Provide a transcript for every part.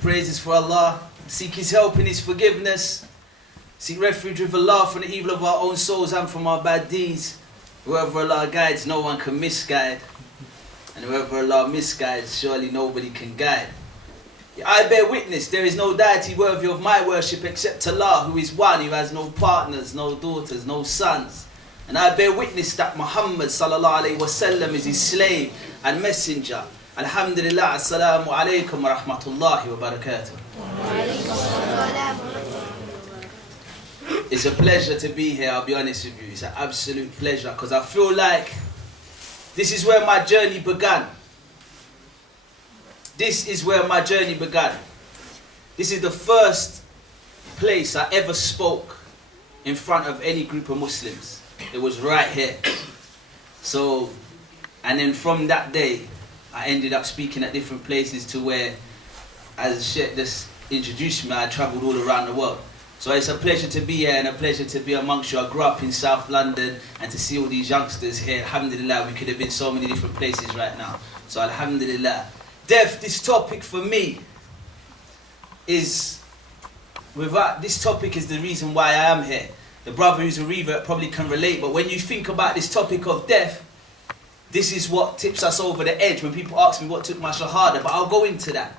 praises for Allah, seek His help and His forgiveness, seek refuge with Allah from the evil of our own souls and from our bad deeds. Whoever Allah guides, no one can misguide. And whoever Allah misguides, surely nobody can guide. I bear witness, there is no deity worthy of my worship except Allah, who is one, who has no partners, no daughters, no sons. And I bear witness that Muhammad sallallahu alayhi wasallam is his slave and messenger. Alhamdulillah, assalamu alaikum wa rahmatullahi wa barakatuh. It's a pleasure to be here, I'll be honest with you. It's an absolute pleasure, because I feel like this is where my journey began. This is where my journey began. This is the first place I ever spoke in front of any group of Muslims. It was right here. So, and then from that day, I ended up speaking at different places to where, as Sheikh just introduced me, I travelled all around the world. So it's a pleasure to be here and a pleasure to be amongst you. I grew up in South London, and to see all these youngsters here, alhamdulillah, we could have been so many different places right now. So alhamdulillah. Death, this topic for me is, this topic is the reason why I am here. The brother who's a revert probably can relate, but when you think about this topic of death, this is what tips us over the edge when people ask me what took my shahada, but I'll go into that.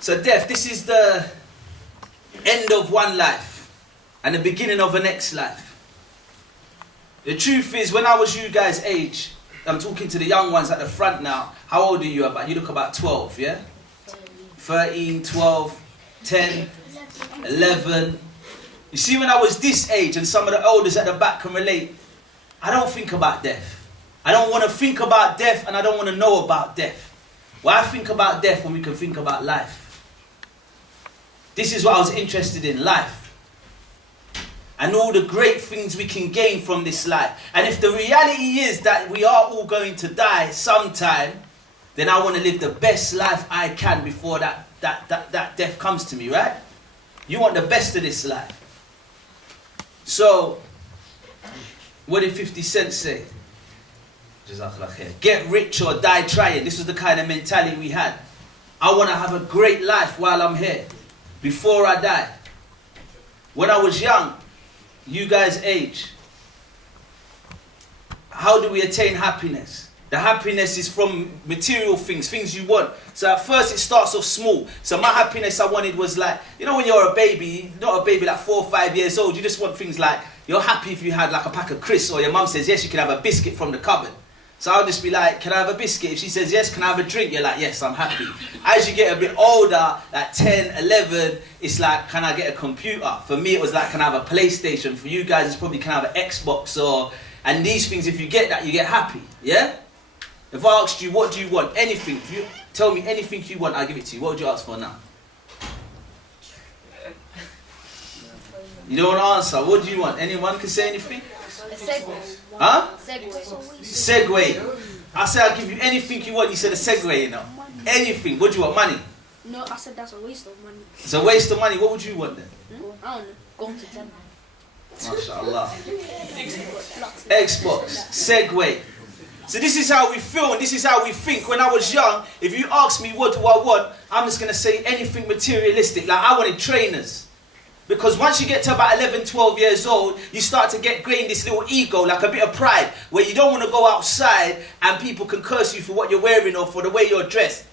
So death, this is the end of one life and the beginning of the next life. The truth is, when I was you guys' age, I'm talking to the young ones at the front now. How old are you? You look about 12, yeah? 13, 12, 10, 11. You see, when I was this age, and some of the elders at the back can relate, I don't think about death. I don't want to think about death, and I don't want to know about death. Why think about death when we can think about life? This is what I was interested in, life. And all the great things we can gain from this life. And if the reality is that we are all going to die sometime, then I want to live the best life I can before that death comes to me, right? You want the best of this life. So, what did 50 Cent say? Get rich or die trying. This was the kind of mentality we had. I want to have a great life while I'm here, before I die. When I was young, you guys' age, how do we attain happiness? The happiness is from material things, things you want. So at first it starts off small. So my happiness I wanted was like, you know when you're a baby, not a baby like 4 or 5 years old, you just want things like, you're happy if you had like a pack of crisps, or your mum says, yes, you can have a biscuit from the cupboard. So I'll just be like, can I have a biscuit? If she says, yes, can I have a drink? You're like, yes, I'm happy. As you get a bit older, like 10, 11, it's like, can I get a computer? For me, it was like, can I have a PlayStation? For you guys, it's probably, can I have an Xbox? And these things, if you get that, you get happy, yeah? If I asked you, what do you want? Anything. If you tell me anything you want, I'll give it to you. What would you ask for now? You don't want to answer. What do you want? Anyone can say anything? A Segway. Huh? Segway. Segway. I said I'll give you anything you want. You said a Segway, you know. Anything. What do you want? Money? No, I said that's a waste of money. It's a waste of money. What would you want then? I don't know. Going to Temple. MashaAllah. Xbox. Segway. So this is how we feel and this is how we think. When I was young, if you ask me what do I want, I'm just going to say anything materialistic. Like I wanted trainers. Because once you get to about 11, 12 years old, you start to gain this little ego, like a bit of pride, where you don't want to go outside and people can curse you for what you're wearing or for the way you're dressed.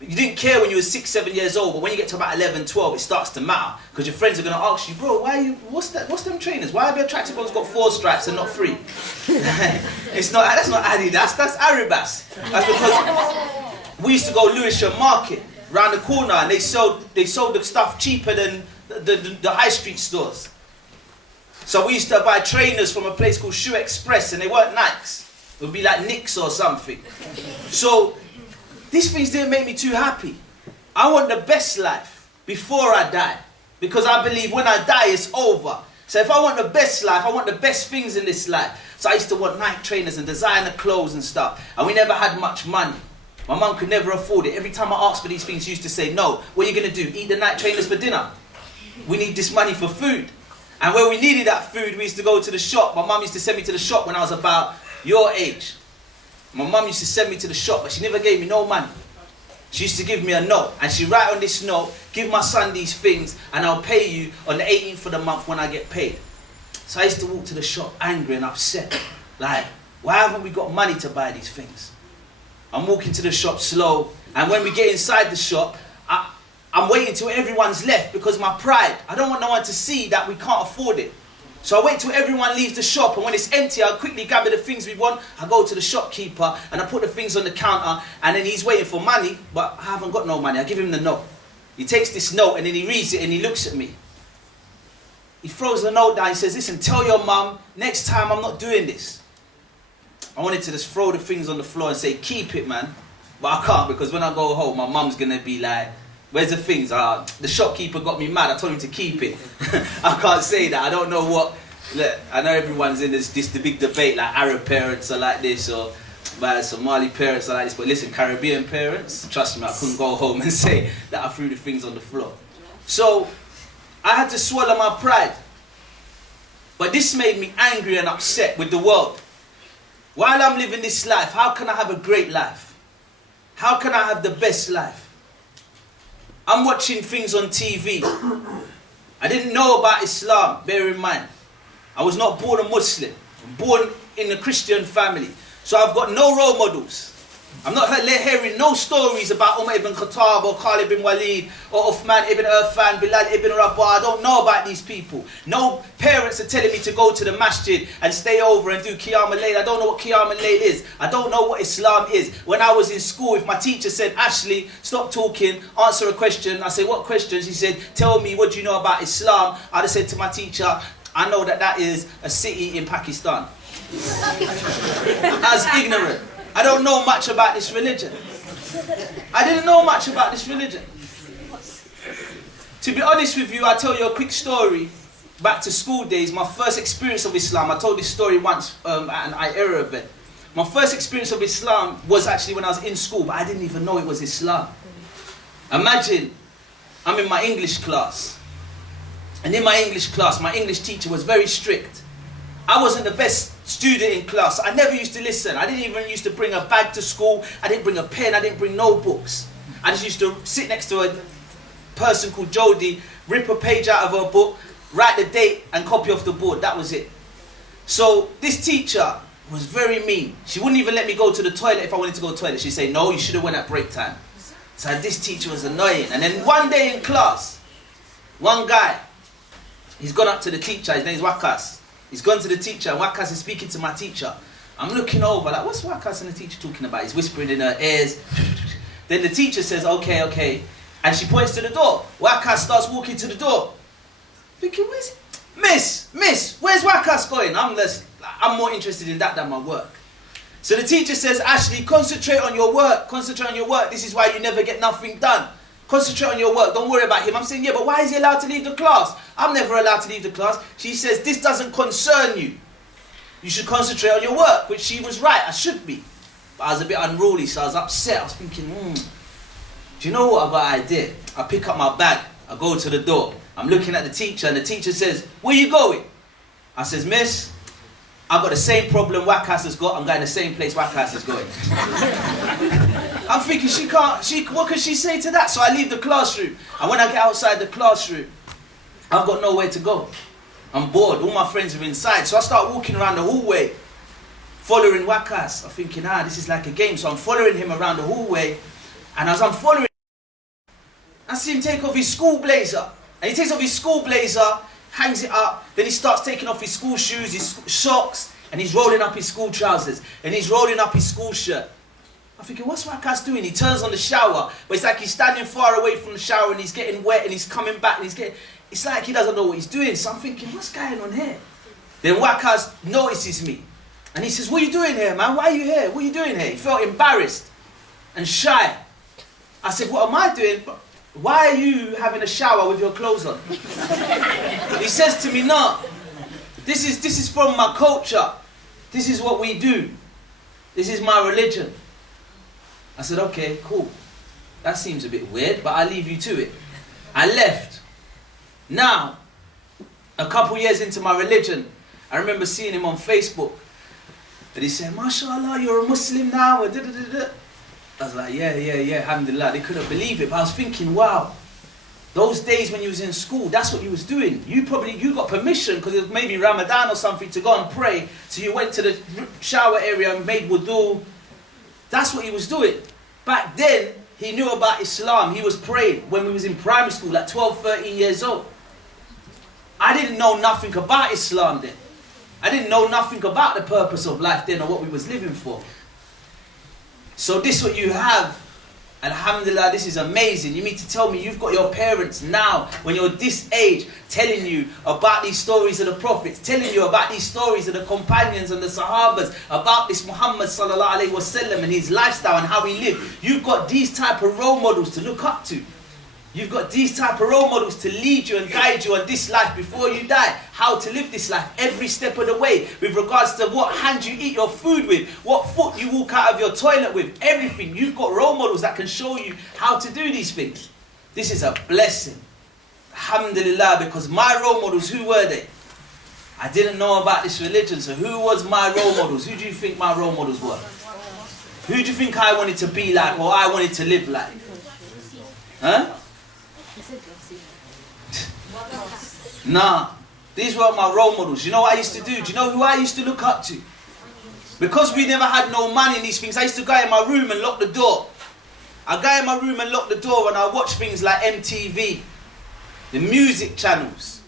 You didn't care when you were 6, 7 years old, but when you get to about 11, 12, it starts to matter. Because your friends are going to ask you, bro, what's them trainers? Why have your attractive ones got 4 stripes and not 3? That's not Adidas, that's Aribas. That's because we used to go Lewisham Market, round the corner, and they sold the stuff cheaper than the high street stores. So we used to buy trainers from a place called Shoe Express, and they weren't Nikes. It would be like Nicks or something. So these things didn't make me too happy. I want the best life before I die, because I believe when I die it's over. So if I want the best life, I want the best things in this life. So I used to want Nike trainers and designer clothes and stuff, and we never had much money. My mum could never afford it. Every time I asked for these things, she used to say, no, what are you going to do? Eat the Nike trainers for dinner? We need this money for food. And when we needed that food, we used to go to the shop. My mum used to send me to the shop when I was about your age. My mum used to send me to the shop, but she never gave me no money. She used to give me a note, and she write on this note, give my son these things, and I'll pay you on the 18th of the month when I get paid. So I used to walk to the shop angry and upset. Like, why haven't we got money to buy these things? I'm walking to the shop slow, and when we get inside the shop, I'm waiting till everyone's left because my pride. I don't want no one to see that we can't afford it. So I wait till everyone leaves the shop, and when it's empty, I quickly gather the things we want. I go to the shopkeeper and I put the things on the counter, and then he's waiting for money, but I haven't got no money. I give him the note. He takes this note and then he reads it and he looks at me. He throws the note down. He says, listen, tell your mum, next time I'm not doing this. I wanted to just throw the things on the floor and say, keep it, man. But I can't, because when I go home, my mum's going to be like, where's the things? The shopkeeper got me mad. I told him to keep it. I can't say that. I don't know what... Look, I know everyone's in this the big debate, like Arab parents are like this, or Somali parents are like this. But listen, Caribbean parents, trust me, I couldn't go home and say that I threw the things on the floor. So I had to swallow my pride. But this made me angry and upset with the world. While I'm living this life, how can I have a great life? How can I have the best life? I'm watching things on TV. I didn't know about Islam, bear in mind. I was not born a Muslim. I'm born in a Christian family. So I've got no role models. I'm not hearing no stories about Umar ibn Khattab or Khalid ibn Walid or Uthman ibn Affan, Bilal ibn Rabah. I don't know about these people. No parents are telling me to go to the masjid and stay over and do Qiyam al-Layl. I don't know what Qiyam al-Layl is. I don't know what Islam is. When I was in school, if my teacher said, Ashley, stop talking, answer a question. I said, what question? She said, tell me, what do you know about Islam? I'd have said to my teacher, I know that is a city in Pakistan. I was ignorant. I don't know much about this religion. I didn't know much about this religion. To be honest with you, I'll tell you a quick story. Back to school days, my first experience of Islam, I told this story once at an IERA event. My first experience of Islam was actually when I was in school, but I didn't even know it was Islam. Imagine, I'm in my English class. And in my English class, my English teacher was very strict. I wasn't the best student in class. I never used to listen. I didn't even used to bring a bag to school. I didn't bring a pen. I didn't bring notebooks. I just used to sit next to a person called Jodie, rip a page out of her book, write the date and copy off the board. That was it. So this teacher was very mean. She wouldn't even let me go to the toilet if I wanted to go to the toilet. She'd say, no, you should have went at break time. So this teacher was annoying. And then one day in class, one guy, he's gone up to the teacher. His name's Wakas. He's gone to the teacher, and Wakas is speaking to my teacher. I'm looking over, like, what's Wakas and the teacher talking about? He's whispering in her ears. Then the teacher says, okay, okay. And she points to the door. Wakas starts walking to the door. Thinking, where's it? Miss, where's Wakas going? I'm more interested in that than my work. So the teacher says, Ashley, concentrate on your work. Concentrate on your work. This is why you never get nothing done. Concentrate on your work. Don't worry about him. I'm saying, yeah, but why is he allowed to leave the class? I'm never allowed to leave the class. She says, this doesn't concern you. You should concentrate on your work, which she was right. I should be. But I was a bit unruly, so I was upset. I was thinking, do you know what about I did? I pick up my bag. I go to the door. I'm looking at the teacher, and the teacher says, where you going? I says, miss, I've got the same problem Wakas has got. I'm going the same place Wakas is going. I'm thinking what can she say to that? So I leave the classroom. And when I get outside the classroom, I've got nowhere to go. I'm bored. All my friends are inside. So I start walking around the hallway, following Wakas. I'm thinking, this is like a game. So I'm following him around the hallway. And as I'm following him, I see him take off his school blazer. And he takes off his school blazer, hangs it up. Then he starts taking off his school shoes, his socks. And he's rolling up his school trousers. And he's rolling up his school shirt. I'm thinking, what's Wakas doing? He turns on the shower, but it's like he's standing far away from the shower and he's getting wet and he's coming back and it's like he doesn't know what he's doing. So I'm thinking, what's going on here? Then Wakas notices me and he says, what are you doing here, man? Why are you here? What are you doing here? He felt embarrassed and shy. I said, what am I doing? Why are you having a shower with your clothes on? He says to me, no, this is from my culture. This is what we do. This is my religion. I said, okay, cool. That seems a bit weird, but I'll leave you to it. I left. Now, a couple years into my religion, I remember seeing him on Facebook. And he said, mashallah, you're a Muslim now. I was like, yeah, alhamdulillah. They couldn't believe it, but I was thinking, wow, those days when you was in school, that's what you was doing. You got permission, because it was maybe Ramadan or something, to go and pray. So you went to the shower area and made wudu. That's what he was doing. Back then, he knew about Islam. He was praying when we was in primary school, like 12, 13 years old. I didn't know nothing about Islam then. I didn't know nothing about the purpose of life then or what we was living for. So this is what you have. Alhamdulillah, this is amazing. You mean to tell me you've got your parents now, when you're this age, telling you about these stories of the prophets, telling you about these stories of the companions and the sahabas, about this Muhammad sallallahu alaihi wasallam and his lifestyle and how he lived. You've got these type of role models to look up to. You've got these type of role models to lead you and guide you on this life before you die. How to live this life every step of the way. With regards to what hand you eat your food with. What foot you walk out of your toilet with. Everything. You've got role models that can show you how to do these things. This is a blessing. Alhamdulillah, because my role models, who were they? I didn't know about this religion, so who was my role models? Who do you think my role models were? Who do you think I wanted to be like or I wanted to live like? Huh? Nah, these were my role models. You know what I used to do? Do you know who I used to look up to? Because we never had no money in these things, I used to go in my room and lock the door. I go in my room and lock the door and I watch things like MTV, the music channels.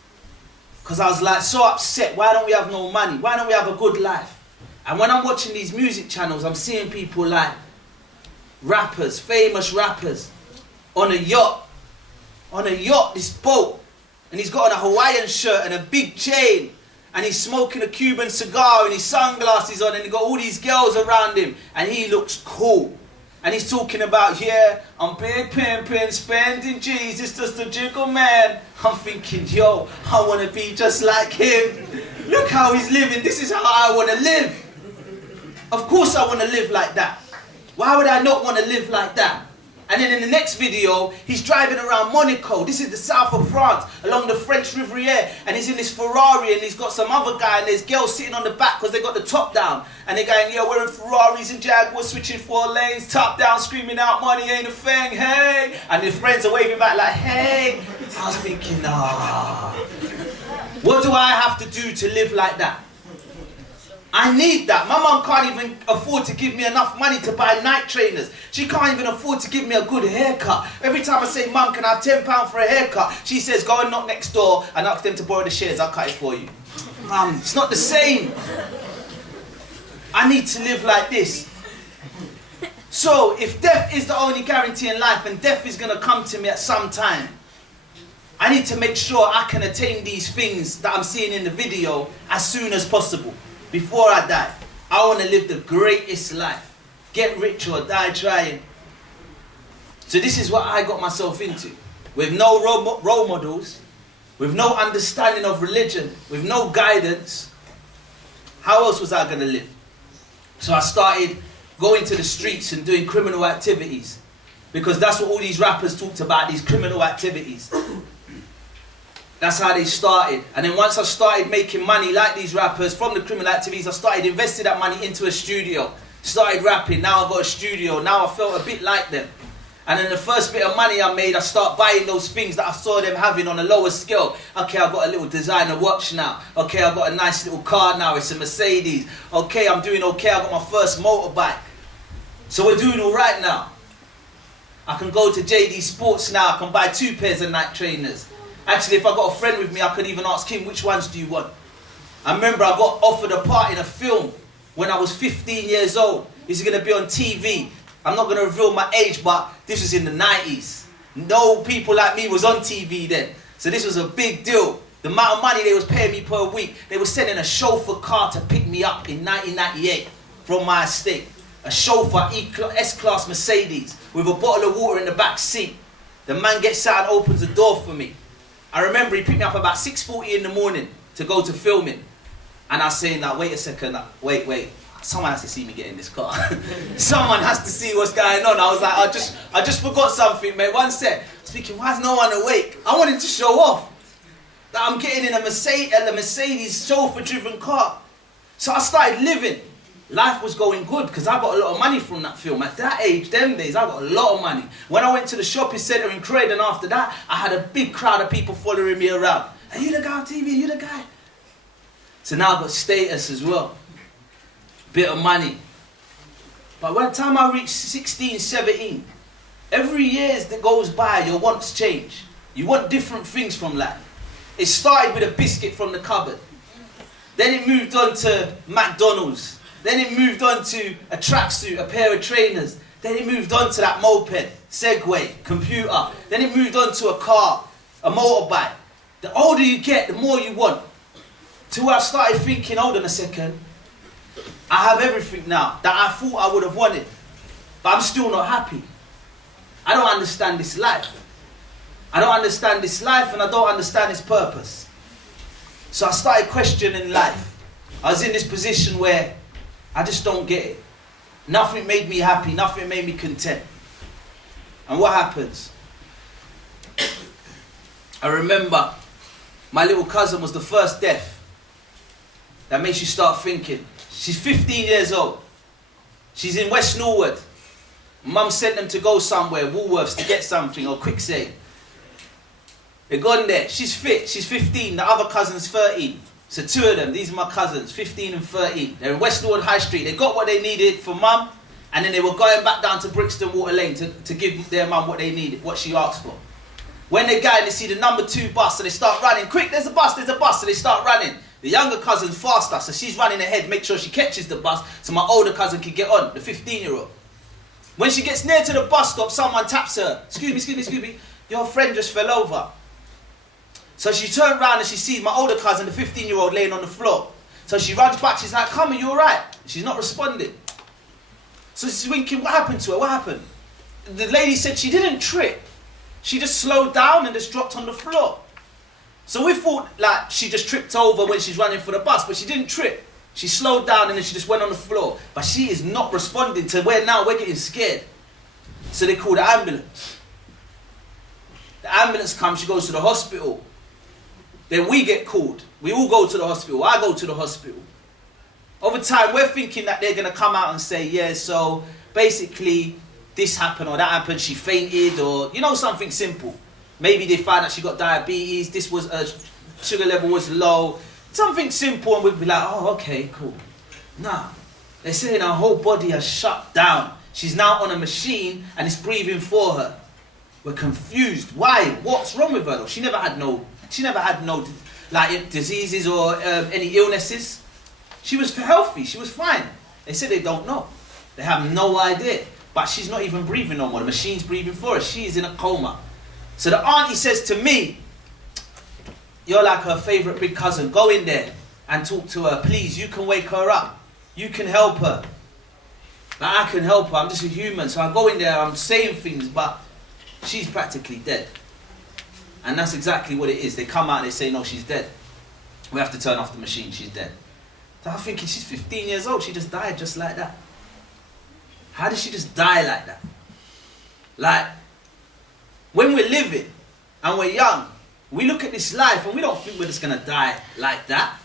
Because I was like so upset, why don't we have no money? Why don't we have a good life? And when I'm watching these music channels, I'm seeing people like rappers, famous rappers, on a yacht, this boat. And he's got on a Hawaiian shirt and a big chain. And he's smoking a Cuban cigar and his sunglasses on and he's got all these girls around him. And he looks cool. And he's talking about, yeah, I'm big pimping, spending Jesus, just a jiggle man. I'm thinking, yo, I want to be just like him. Look how he's living. This is how I want to live. Of course I want to live like that. Why would I not want to live like that? And then in the next video, he's driving around Monaco. This is the south of France, along the French Riviera. And he's in this Ferrari and he's got some other guy and there's girls sitting on the back because they got the top down. And they're going, yeah, we're in Ferraris and Jaguars, switching 4 lanes, top down, screaming out, money ain't a thing, hey. And their friends are waving back like, hey. I was thinking, nah. What do I have to do to live like that? I need that. My mum can't even afford to give me enough money to buy night trainers. She can't even afford to give me a good haircut. Every time I say, Mum, can I have £10 for a haircut? She says, go and knock next door and ask them to borrow the shears. I'll cut it for you. Mum, it's not the same. I need to live like this. So, if death is the only guarantee in life and death is going to come to me at some time, I need to make sure I can attain these things that I'm seeing in the video as soon as possible. Before I die, I want to live the greatest life. Get rich or die trying. So this is what I got myself into. With no role models, with no understanding of religion, with no guidance, how else was I going to live? So I started going to the streets and doing criminal activities. Because that's what all these rappers talked about, these criminal activities. That's how they started. And then once I started making money like these rappers from the criminal activities, I started investing that money into a studio. Started rapping, now I've got a studio, now I felt a bit like them. And then the first bit of money I made, I start buying those things that I saw them having on a lower scale. Okay, I've got a little designer watch now. Okay, I've got a nice little car now, it's a Mercedes. Okay, I'm doing okay, I've got my first motorbike. So we're doing all right now. I can go to JD Sports now, I can buy 2 pairs of night trainers. Actually, if I got a friend with me, I could even ask him, which ones do you want? I remember I got offered a part in a film when I was 15 years old. This is going to be on TV. I'm not going to reveal my age, but this was in the 90s. No people like me was on TV then. So this was a big deal. The amount of money they was paying me per week, they were sending a chauffeur car to pick me up in 1998 from my estate. A chauffeur S-Class Mercedes with a bottle of water in the back seat. The man gets out and opens the door for me. I remember he picked me up about 6:40 in the morning to go to filming. And I was saying, now, wait a second, wait. Someone has to see me get in this car. Someone has to see what's going on. I was like, I just forgot something, mate. One sec. I was thinking, why is no one awake? I wanted to show off that I'm getting in a Mercedes chauffeur-driven car. So I started living life was going good because I got a lot of money from that film. At that age, them days, I got a lot of money. When I went to the shopping centre in Croydon after that, I had a big crowd of people following me around. Are you the guy on TV? Are you the guy? So now I've got status as well. Bit of money. But by the time I reach 16, 17, every year that goes by, your wants change. You want different things from life. It started with a biscuit from the cupboard. Then it moved on to McDonald's. Then it moved on to a tracksuit, a pair of trainers. Then it moved on to that moped, Segway, computer. Then it moved on to a car, a motorbike. The older you get, the more you want. Till I started thinking, hold on a second. I have everything now that I thought I would have wanted. But I'm still not happy. I don't understand this life. I don't understand this life and I don't understand its purpose. So I started questioning life. I was in this position where I just don't get it. Nothing made me happy, nothing made me content. And what happens? I remember my little cousin was the first death. That makes you start thinking. She's 15 years old. She's in West Norwood. Mum sent them to go somewhere, Woolworths, to get something, or quick save. They're gone there. She's fit. She's 15. The other cousin's 13. So two of them. These are my cousins, 15 and 13. They're in West Norwood High Street. They got what they needed for mum, and then they were going back down to Brixton Water Lane to give their mum what they needed, what she asked for. When they go and they see the number 2 bus, so they start running. Quick, there's a bus, there's a bus. So they start running. The younger cousin's faster, so she's running ahead, make sure she catches the bus, so my older cousin can get on, the 15-year-old. When she gets near to the bus stop, someone taps her. Excuse me, your friend just fell over. So she turned around and she sees my older cousin, the 15-year-old, laying on the floor. So she runs back, she's like, come, are you alright? She's not responding. So she's thinking, what happened to her? What happened? The lady said she didn't trip. She just slowed down and just dropped on the floor. So we thought like she just tripped over when she's running for the bus, but she didn't trip. She slowed down and then she just went on the floor. But she is not responding to where now we're getting scared. So they call the ambulance. The ambulance comes, she goes to the hospital. Then we get called. We all go to the hospital. I go to the hospital. Over time, we're thinking that they're going to come out and say, yeah, so basically this happened or that happened, she fainted or, you know, something simple. Maybe they found out she got diabetes, this was, sugar level was low. Something simple and we'd be like, oh, okay, cool. Nah, they're saying her whole body has shut down. She's now on a machine and it's breathing for her. We're confused. Why? What's wrong with her though? She never had no like diseases or any illnesses. She was healthy, she was fine. They said they don't know. They have no idea. But she's not even breathing no more. The machine's breathing for her. She's in a coma. So the auntie says to me, you're like her favourite big cousin. Go in there and talk to her. Please, you can wake her up. You can help her. Like, I can help her. I'm just a human. So I go in there, I'm saying things, but she's practically dead. And that's exactly what it is. They come out and they say, no, she's dead. We have to turn off the machine. She's dead. So I'm thinking, she's 15 years old. She just died just like that. How did she just die like that? Like, when we're living and we're young, we look at this life and we don't think we're just going to die like that.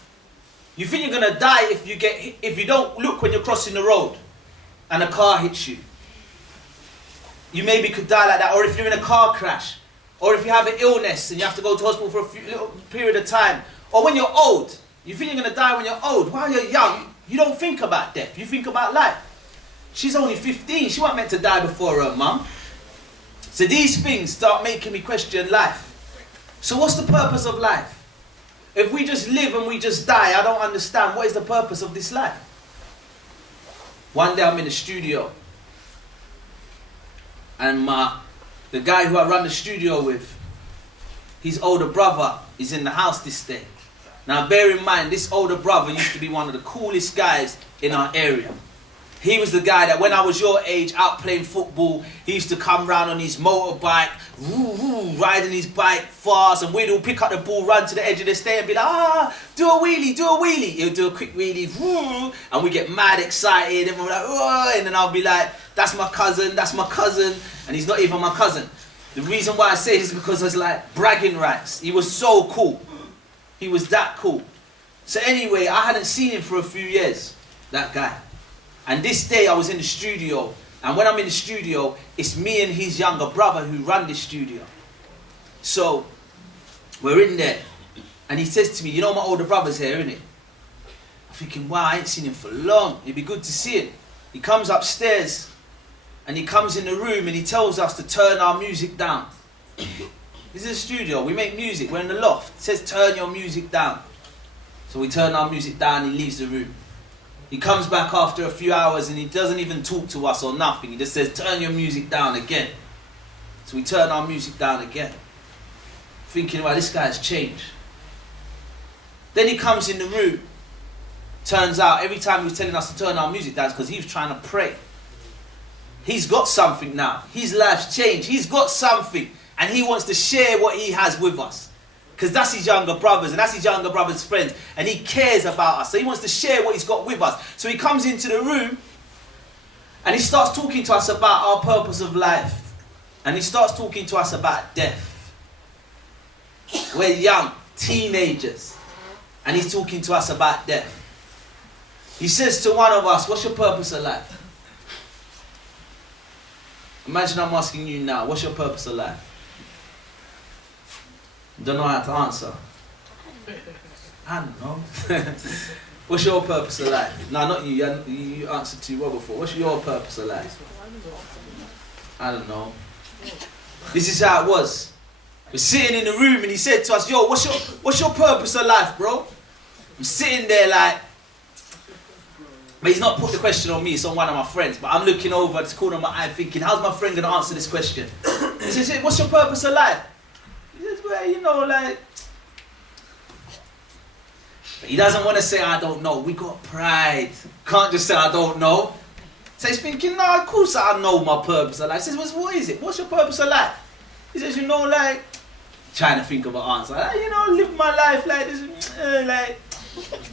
You think you're going to die if you don't look when you're crossing the road and a car hits you. You maybe could die like that. Or if you're in a car crash. Or if you have an illness and you have to go to hospital for a little period of time. Or when you're old. You think you're going to die when you're old. While you're young, you don't think about death. You think about life. She's only 15. She wasn't meant to die before her mum. So these things start making me question life. So what's the purpose of life? If we just live and we just die, I don't understand. What is the purpose of this life? One day I'm in the studio. And the guy who I run the studio with, his older brother is in the house this day. Now bear in mind, this older brother used to be one of the coolest guys in our area. He was the guy that when I was your age, out playing football, he used to come round on his motorbike, riding his bike fast, and we'd all pick up the ball, run to the edge of the state and be like, do a wheelie, do a wheelie. He'll do a quick wheelie, and we get mad excited, and we're like, oh, and then I'll be like, that's my cousin, and he's not even my cousin. The reason why I say this is because it's like bragging rights. He was so cool. He was that cool. So anyway, I hadn't seen him for a few years, that guy. And this day I was in the studio, and when I'm in the studio, it's me and his younger brother who run this studio. So we're in there, and he says to me, you know my older brother's here, innit? I'm thinking, wow, I ain't seen him for long. It'd be good to see him. He comes upstairs, and he comes in the room, and he tells us to turn our music down. This is a studio, we make music, we're in the loft. It says turn your music down. So we turn our music down, he leaves the room. He comes back after a few hours and he doesn't even talk to us or nothing. He just says, turn your music down again. So we turn our music down again. Thinking, well, this guy's changed. Then he comes in the room. Turns out, every time he was telling us to turn our music down, it's because he was trying to pray. He's got something now. His life's changed. He's got something. And he wants to share what he has with us. Because that's his younger brothers and that's his younger brother's friends. And he cares about us. So he wants to share what he's got with us. So he comes into the room and he starts talking to us about our purpose of life. And he starts talking to us about death. We're young, teenagers. And he's talking to us about death. He says to one of us, what's your purpose of life? Imagine I'm asking you now, what's your purpose of life? Don't know how to answer. I don't know. What's your purpose of life? No, not you. You answered too well before. What's your purpose of life? I don't know. This is how it was. We're sitting in the room and he said to us, yo, what's your purpose of life, bro? I'm sitting there like, but he's not put the question on me, it's on one of my friends. But I'm looking over at the corner of my eye thinking, how's my friend going to answer this question? He says, what's your purpose of life? He says, well, you know, like... But he doesn't want to say, I don't know. We got pride. Can't just say, I don't know. So he's thinking, no, of course I know my purpose of life. He says, what is it? What's your purpose of life? He says, you know, like... Trying to think of an answer. Like, you know, live my life like this, like...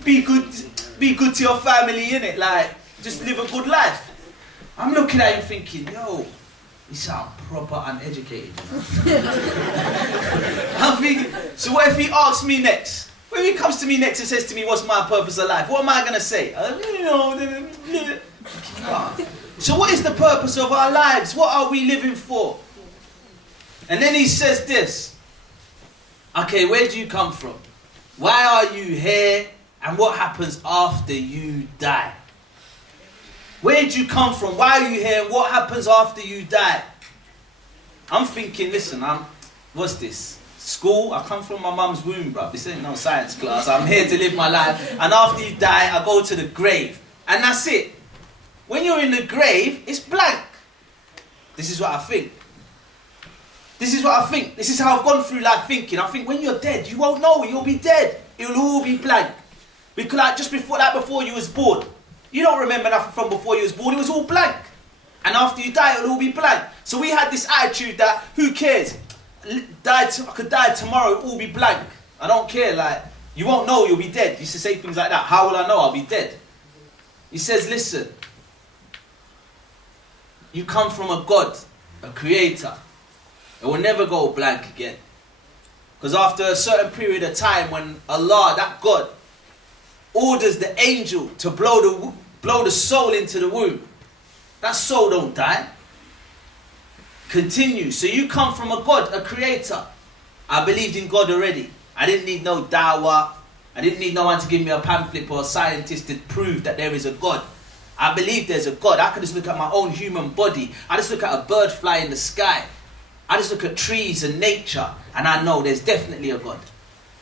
Be good to your family, innit? Like, just live a good life. I'm looking at him thinking, yo, you sound proper uneducated. I'm thinking, so what if he asks me next? What if he comes to me next and says to me, what's my purpose of life? What am I going to say? So what is the purpose of our lives? What are we living for? And then he says this. Okay, where do you come from? Why are you here? And what happens after you die? Where did you come from? Why are you here? And what happens after you die? I'm thinking, listen, what's this? School? I come from my mum's womb, bruv. This ain't no science class. I'm here to live my life. And after you die, I go to the grave. And that's it. When you're in the grave, it's blank. This is what I think. This is what I think. This is how I've gone through life thinking. I think when you're dead, you won't know. You'll be dead. It'll all be blank. Because like just before you was born, you don't remember nothing from before you was born. It was all blank. And after you die, it'll all be blank. So we had this attitude that, who cares? I could die tomorrow, it'll all be blank. I don't care, like, you won't know you'll be dead. He used to say things like that. How will I know I'll be dead? He says, listen, you come from a God, a creator. It will never go blank again. Because after a certain period of time when Allah, that God, orders the angel to blow the soul into the womb, that soul don't die. Continue. So you come from a God, a creator. I believed in God already. I didn't need no dawah. I didn't need no one to give me a pamphlet or a scientist to prove that there is a God. I believe there's a God. I can just look at my own human body. I just look at a bird fly in the sky. I just look at trees and nature and I know there's definitely a God.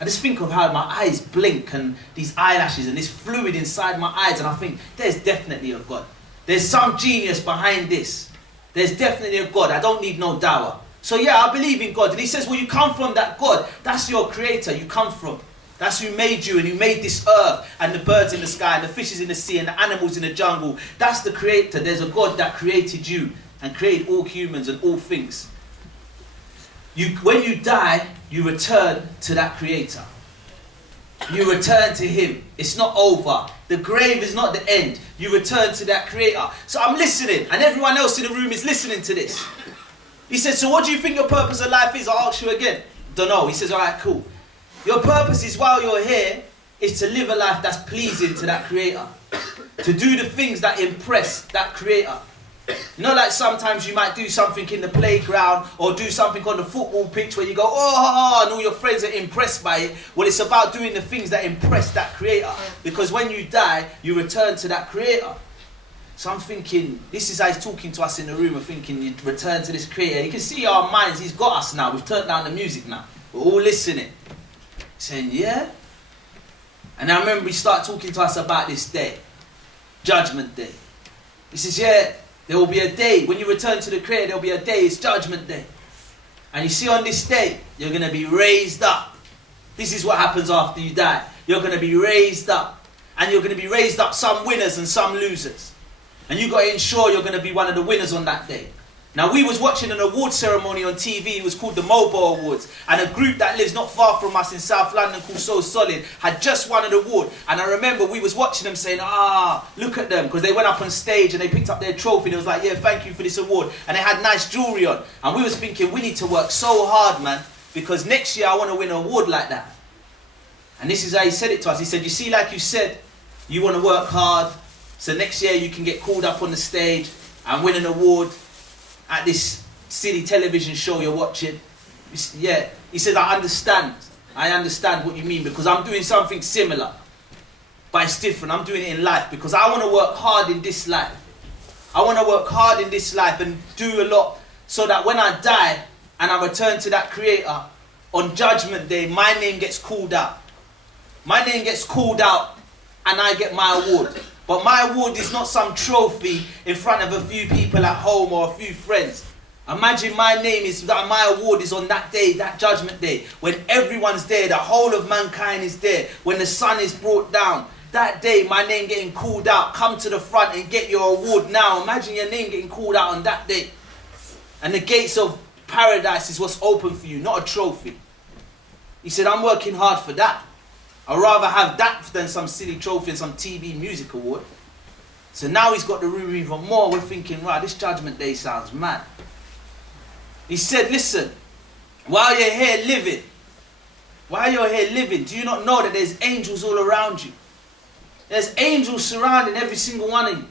I just think of how my eyes blink and these eyelashes and this fluid inside my eyes and I think there's definitely a God. There's some genius behind this. There's definitely a God. I don't need no dawah. So yeah, I believe in God. And he says, well, you come from that God. That's your creator you come from. That's who made you and who made this earth and the birds in the sky and the fishes in the sea and the animals in the jungle. That's the creator. There's a God that created you and created all humans and all things. When you die, you return to that creator. You return to him. It's not over. The grave is not the end. You return to that creator. So I'm listening and everyone else in the room is listening to this. He said, so what do you think your purpose of life is? I'll ask you again. Don't know. He says, all right, cool. Your purpose is while you're here is to live a life that's pleasing to that creator. to do the things that impress that creator. You know, like sometimes you might do something in the playground or do something on the football pitch where you go, oh, and all your friends are impressed by it. Well, it's about doing the things that impress that creator. Because when you die, you return to that creator. So I'm thinking, this is how he's talking to us in the room. We're thinking, you return to this creator. You can see our minds, he's got us now. We've turned down the music now. We're all listening. Saying, yeah? And I remember he started talking to us about this day. Judgment Day. He says, yeah, there will be a day. When you return to the creator, there will be a day. It's Judgment Day. And you see on this day, you're going to be raised up. This is what happens after you die. You're going to be raised up. And you're going to be raised up, some winners and some losers. And you've got to ensure you're going to be one of the winners on that day. Now, we was watching an award ceremony on TV. It was called the Mobile Awards. And a group that lives not far from us in South London called So Solid had just won an award. And I remember we was watching them saying, look at them. Because they went up on stage and they picked up their trophy. And it was like, yeah, thank you for this award. And they had nice jewellery on. And we was thinking, we need to work so hard, man. Because next year I want to win an award like that. And this is how he said it to us. He said, you see, like you said, you want to work hard. So next year you can get called up on the stage and win an award at this silly television show you're watching. Yeah, he says, I understand what you mean, because I'm doing something similar, but it's different. I'm doing it in life because I want to work hard in this life. I want to work hard in this life and do a lot so that when I die and I return to that creator on Judgment Day, my name gets called out. My name gets called out and I get my award. But my award is not some trophy in front of a few people at home or a few friends. Imagine my award is on that day, that Judgment Day, when everyone's there, the whole of mankind is there, when the sun is brought down. That day, my name getting called out. Come to the front and get your award now. Imagine your name getting called out on that day. And the gates of paradise is what's open for you, not a trophy. He said, I'm working hard for that. I'd rather have that than some silly trophy and some TV music award. So now he's got the room even more. We're thinking, right, this Judgment Day sounds mad. He said, listen, while you're here living, do you not know that there's angels all around you? There's angels surrounding every single one of you.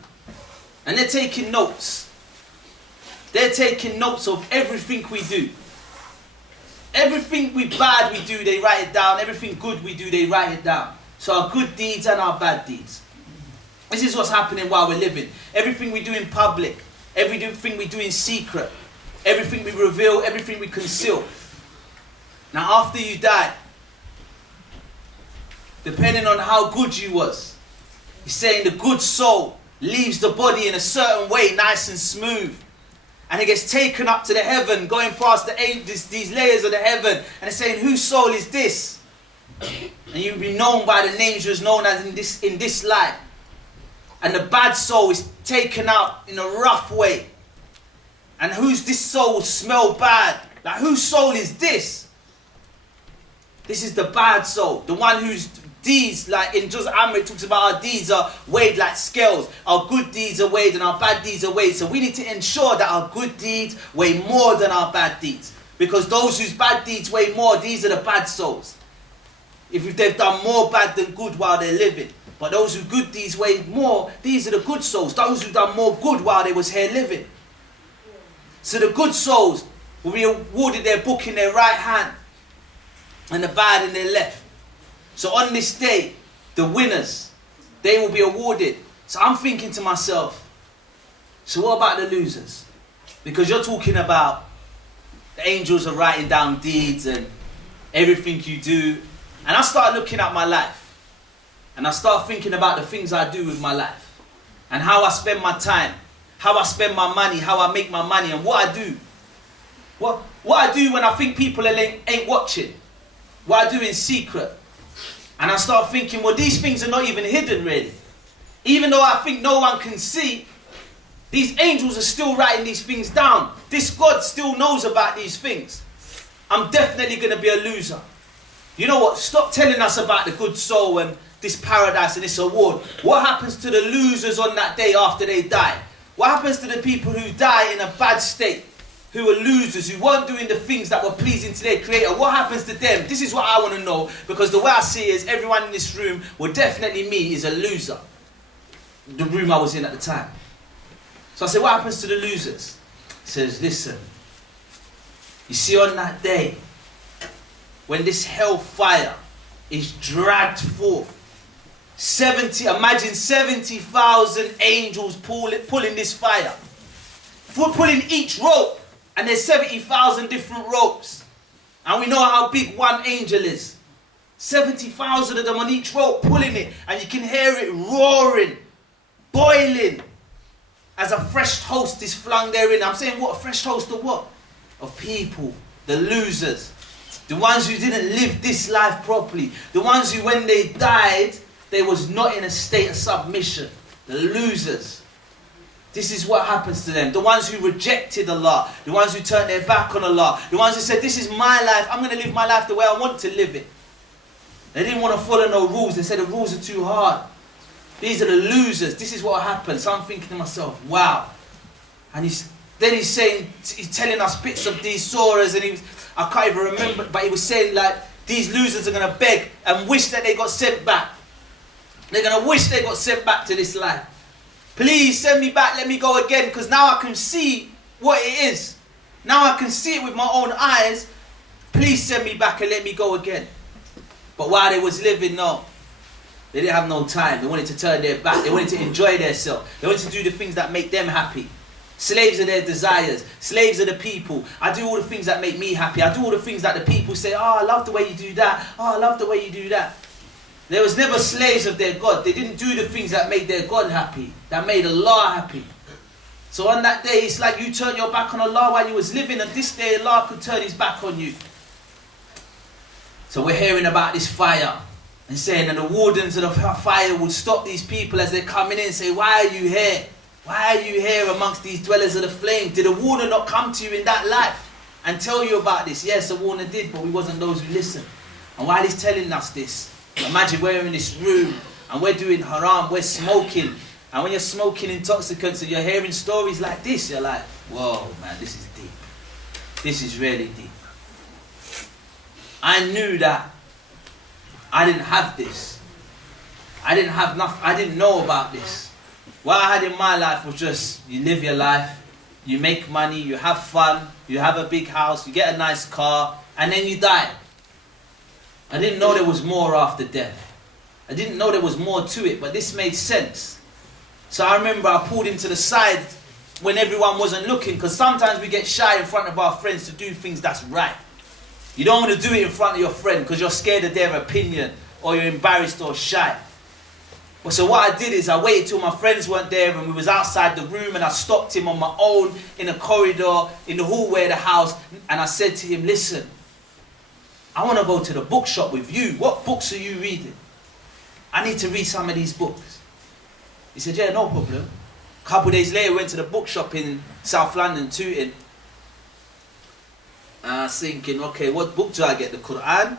And they're taking notes. They're taking notes of everything we do. Everything bad we do, they write it down. Everything good we do, they write it down. So our good deeds and our bad deeds. This is what's happening while we're living. Everything we do in public, everything we do in secret, everything we reveal, everything we conceal. Now after you die, depending on how good you was, he's saying the good soul leaves the body in a certain way, nice and smooth. And it gets taken up to the heaven, going past these layers of the heaven. And it's saying, whose soul is this? And you'll be known by the names you're known as in this life. And the bad soul is taken out in a rough way. And whose this soul will smell bad? Like, whose soul is this? This is the bad soul. The one whose deeds, like in Joseph Amr, it talks about our deeds are weighed like scales. Our good deeds are weighed and our bad deeds are weighed. So we need to ensure that our good deeds weigh more than our bad deeds. Because those whose bad deeds weigh more, these are the bad souls. If they've done more bad than good while they're living. But those whose good deeds weigh more, these are the good souls. Those who've done more good while they was here living. So the good souls will be awarded their book in their right hand and the bad in their left. So on this day, the winners, they will be awarded. So I'm thinking to myself, so what about the losers? Because you're talking about the angels are writing down deeds and everything you do. And I start looking at my life. And I start thinking about the things I do with my life. And how I spend my time. How I spend my money. How I make my money. And what I do. What I do when I think people ain't watching. What I do in secret. And I start thinking, well, these things are not even hidden, really. Even though I think no one can see, these angels are still writing these things down. This God still knows about these things. I'm definitely going to be a loser. You know what? Stop telling us about the good soul and this paradise and this award. What happens to the losers on that day after they die? What happens to the people who die in a bad state? Who were losers, who weren't doing the things that were pleasing to their creator? What happens to them? This is what I want to know, because the way I see it is everyone in this room will definitely me is a loser. the room I was in at the time. So I said, what happens to the losers? He says, listen, you see on that day, when this hellfire is dragged forth, imagine 70,000 angels pulling this fire, pulling each rope, and there's 70,000 different ropes. And we know how big one angel is. 70,000 of them on each rope pulling it, and you can hear it roaring, boiling, as a fresh host is flung therein. I'm saying, what, a fresh host of what? Of people, the losers, the ones who didn't live this life properly, the ones who when they died, they was not in a state of submission, the losers. This is what happens to them. The ones who rejected Allah, the ones who turned their back on Allah, the ones who said, this is my life, I'm going to live my life the way I want to live it. They didn't want to follow no rules. They said the rules are too hard. These are the losers. This is what happened. So I'm thinking to myself, wow. And he's saying, he's telling us bits of these surahs, and I can't even remember, but he was saying like, these losers are going to beg and wish that they got sent back. They're going to wish they got sent back to this life. Please send me back, let me go again, because now I can see what it is. Now I can see it with my own eyes. Please send me back and let me go again. But while they was living, no. They didn't have no time. They wanted to turn their back. They wanted to enjoy themselves. They wanted to do the things that make them happy. Slaves are their desires. Slaves are the people. I do all the things that make me happy. I do all the things that the people say, oh, I love the way you do that. Oh, I love the way you do that. There was never slaves of their God. They didn't do the things that made their God happy, that made Allah happy. So on that day, it's like you turned your back on Allah while you was living, and this day Allah could turn his back on you. So we're hearing about this fire, and saying that the wardens of the fire would stop these people as they're coming in and say, why are you here? Why are you here amongst these dwellers of the flame? Did a warner not come to you in that life and tell you about this? Yes, a warner did, but we wasn't those who listened. And while he's telling us this, imagine we're in this room and we're doing haram, we're smoking. And when you're smoking intoxicants and you're hearing stories like this, you're like, whoa, man, this is deep. This is really deep. I knew that I didn't have this. I didn't have nothing. I didn't know about this. What I had in my life was just, you live your life, you make money, you have fun, you have a big house, you get a nice car, and then you die. I didn't know there was more after death. I didn't know there was more to it, but this made sense. So I remember I pulled him to the side when everyone wasn't looking, because sometimes we get shy in front of our friends to do things that's right. You don't want to do it in front of your friend because you're scared of their opinion or you're embarrassed or shy. Well, so what I did is I waited till my friends weren't there and we was outside the room, and I stopped him on my own in a corridor in the hallway of the house, and I said to him, listen, I want to go to the bookshop with you. What books are you reading? I need to read some of these books. He said, yeah, no problem. A couple of days later, we went to the bookshop in South London, Tooting. And I was thinking, okay, what book do I get? The Quran?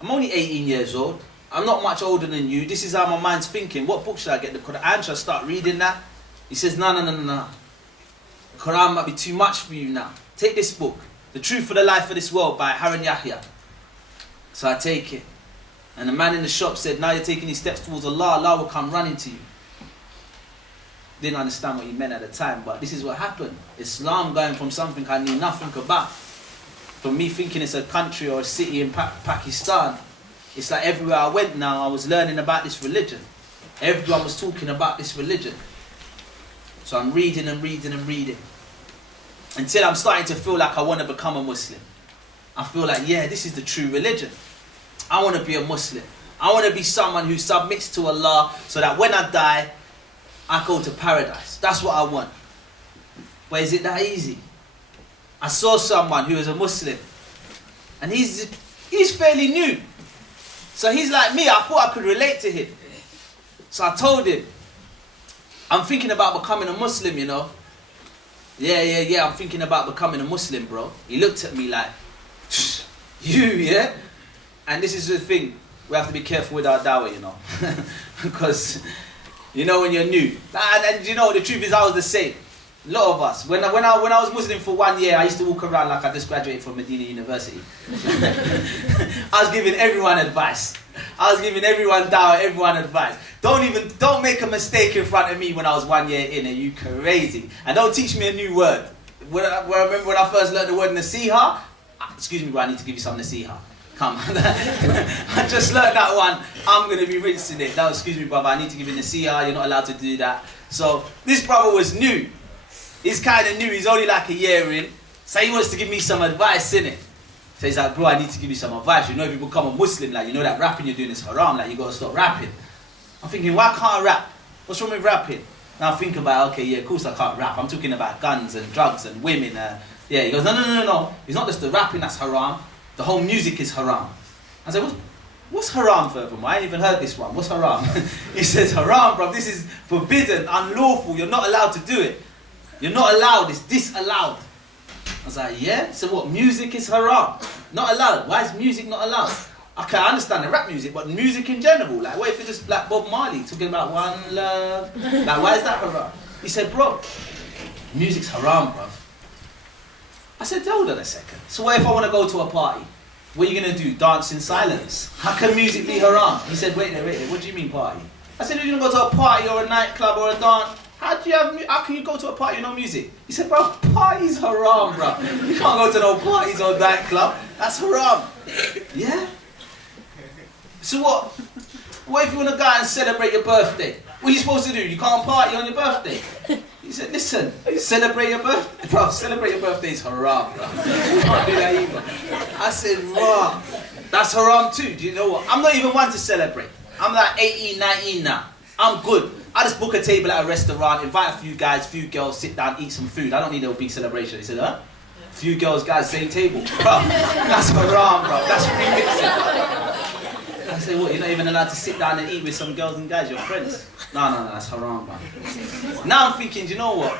I'm only 18 years old. I'm not much older than you. This is how my mind's thinking. What book should I get? The Quran? Should I start reading that? He says, no. The Quran might be too much for you now. Take this book, The Truth for the Life of This World by Harun Yahya. So I take it. And the man in the shop said, now you're taking these steps towards Allah, Allah will come running to you. Didn't understand what he meant at the time, but this is what happened. Islam going from something I knew nothing about, from me thinking it's a country or a city in Pakistan, it's like everywhere I went now, I was learning about this religion. Everyone was talking about this religion. So I'm reading and reading and reading, until I'm starting to feel like I want to become a Muslim. I feel like, yeah, this is the true religion. I want to be a Muslim. I want to be someone who submits to Allah so that when I die, I go to paradise. That's what I want. But is it that easy? I saw someone who was a Muslim, and he's fairly new. So he's like me. I thought I could relate to him. So I told him, I'm thinking about becoming a Muslim, you know. Yeah, I'm thinking about becoming a Muslim, bro. He looked at me like, you, yeah? And this is the thing, we have to be careful with our dawah, you know. Because, you know, when you're new. And you know, the truth is I was the same. A lot of us. When I was Muslim for 1 year, I used to walk around like I just graduated from Medina University. I was giving everyone advice. I was giving everyone doubt, everyone advice. Don't make a mistake in front of me when I was 1 year in. Are you crazy? And don't teach me a new word. I remember when I first learned the word nasiha. Excuse me, bro, I need to give you some nasiha. Come on. I just learned that one. I'm going to be rinsing it. No, excuse me, brother, I need to give you nasiha. You're not allowed to do that. So this brother was new. He's kind of new. He's only like a year in. So he wants to give me some advice, innit? So he's like, bro, I need to give you some advice. You know, if you become a Muslim, like, you know that rapping you're doing is haram. Like, you got to stop rapping. I'm thinking, why can't I rap? What's wrong with rapping? Now I think about, okay, yeah, of course I can't rap. I'm talking about guns and drugs and women. Yeah, he goes, no. It's not just the rapping that's haram. The whole music is haram. I said, what's haram furthermore? I ain't even heard this one. What's haram? He says, haram, bro. This is forbidden, unlawful. You're not allowed to do it. You're not allowed. It's disallowed. I was like, yeah? So what? Music is haram. Not allowed. Why is music not allowed? Okay, I understand the rap music, but music in general. Like, what if it's just like Bob Marley talking about one love? Like, why is that haram? He said, bro, music's haram, bro. I said, hold on a second. So what if I want to go to a party? What are you going to do? Dance in silence? How can music be haram? He said, wait there. What do you mean party? I said, you're going to go to a party or a nightclub or a dance. How can you go to a party with no music? He said, bro, party's haram, bro. You can't go to no parties or nightclub. That's haram. Yeah? So what? What if you want to go out and celebrate your birthday? What are you supposed to do? You can't party on your birthday. He said, listen, celebrate your birthday. Bro, celebrate your birthday is haram, bro. You can't do that either. I said, bro, that's haram too. Do you know what? I'm not even one to celebrate. I'm like 18, 19 now. I'm good. I just book a table at a restaurant, invite a few guys, few girls, sit down, eat some food. I don't need a big celebration. He said, huh? Few girls, guys, same table. Bro, that's haram, bro. That's remixing. I said, what, you're not even allowed to sit down and eat with some girls and guys, your friends? No, that's haram, bro. Now I'm thinking, do you know what?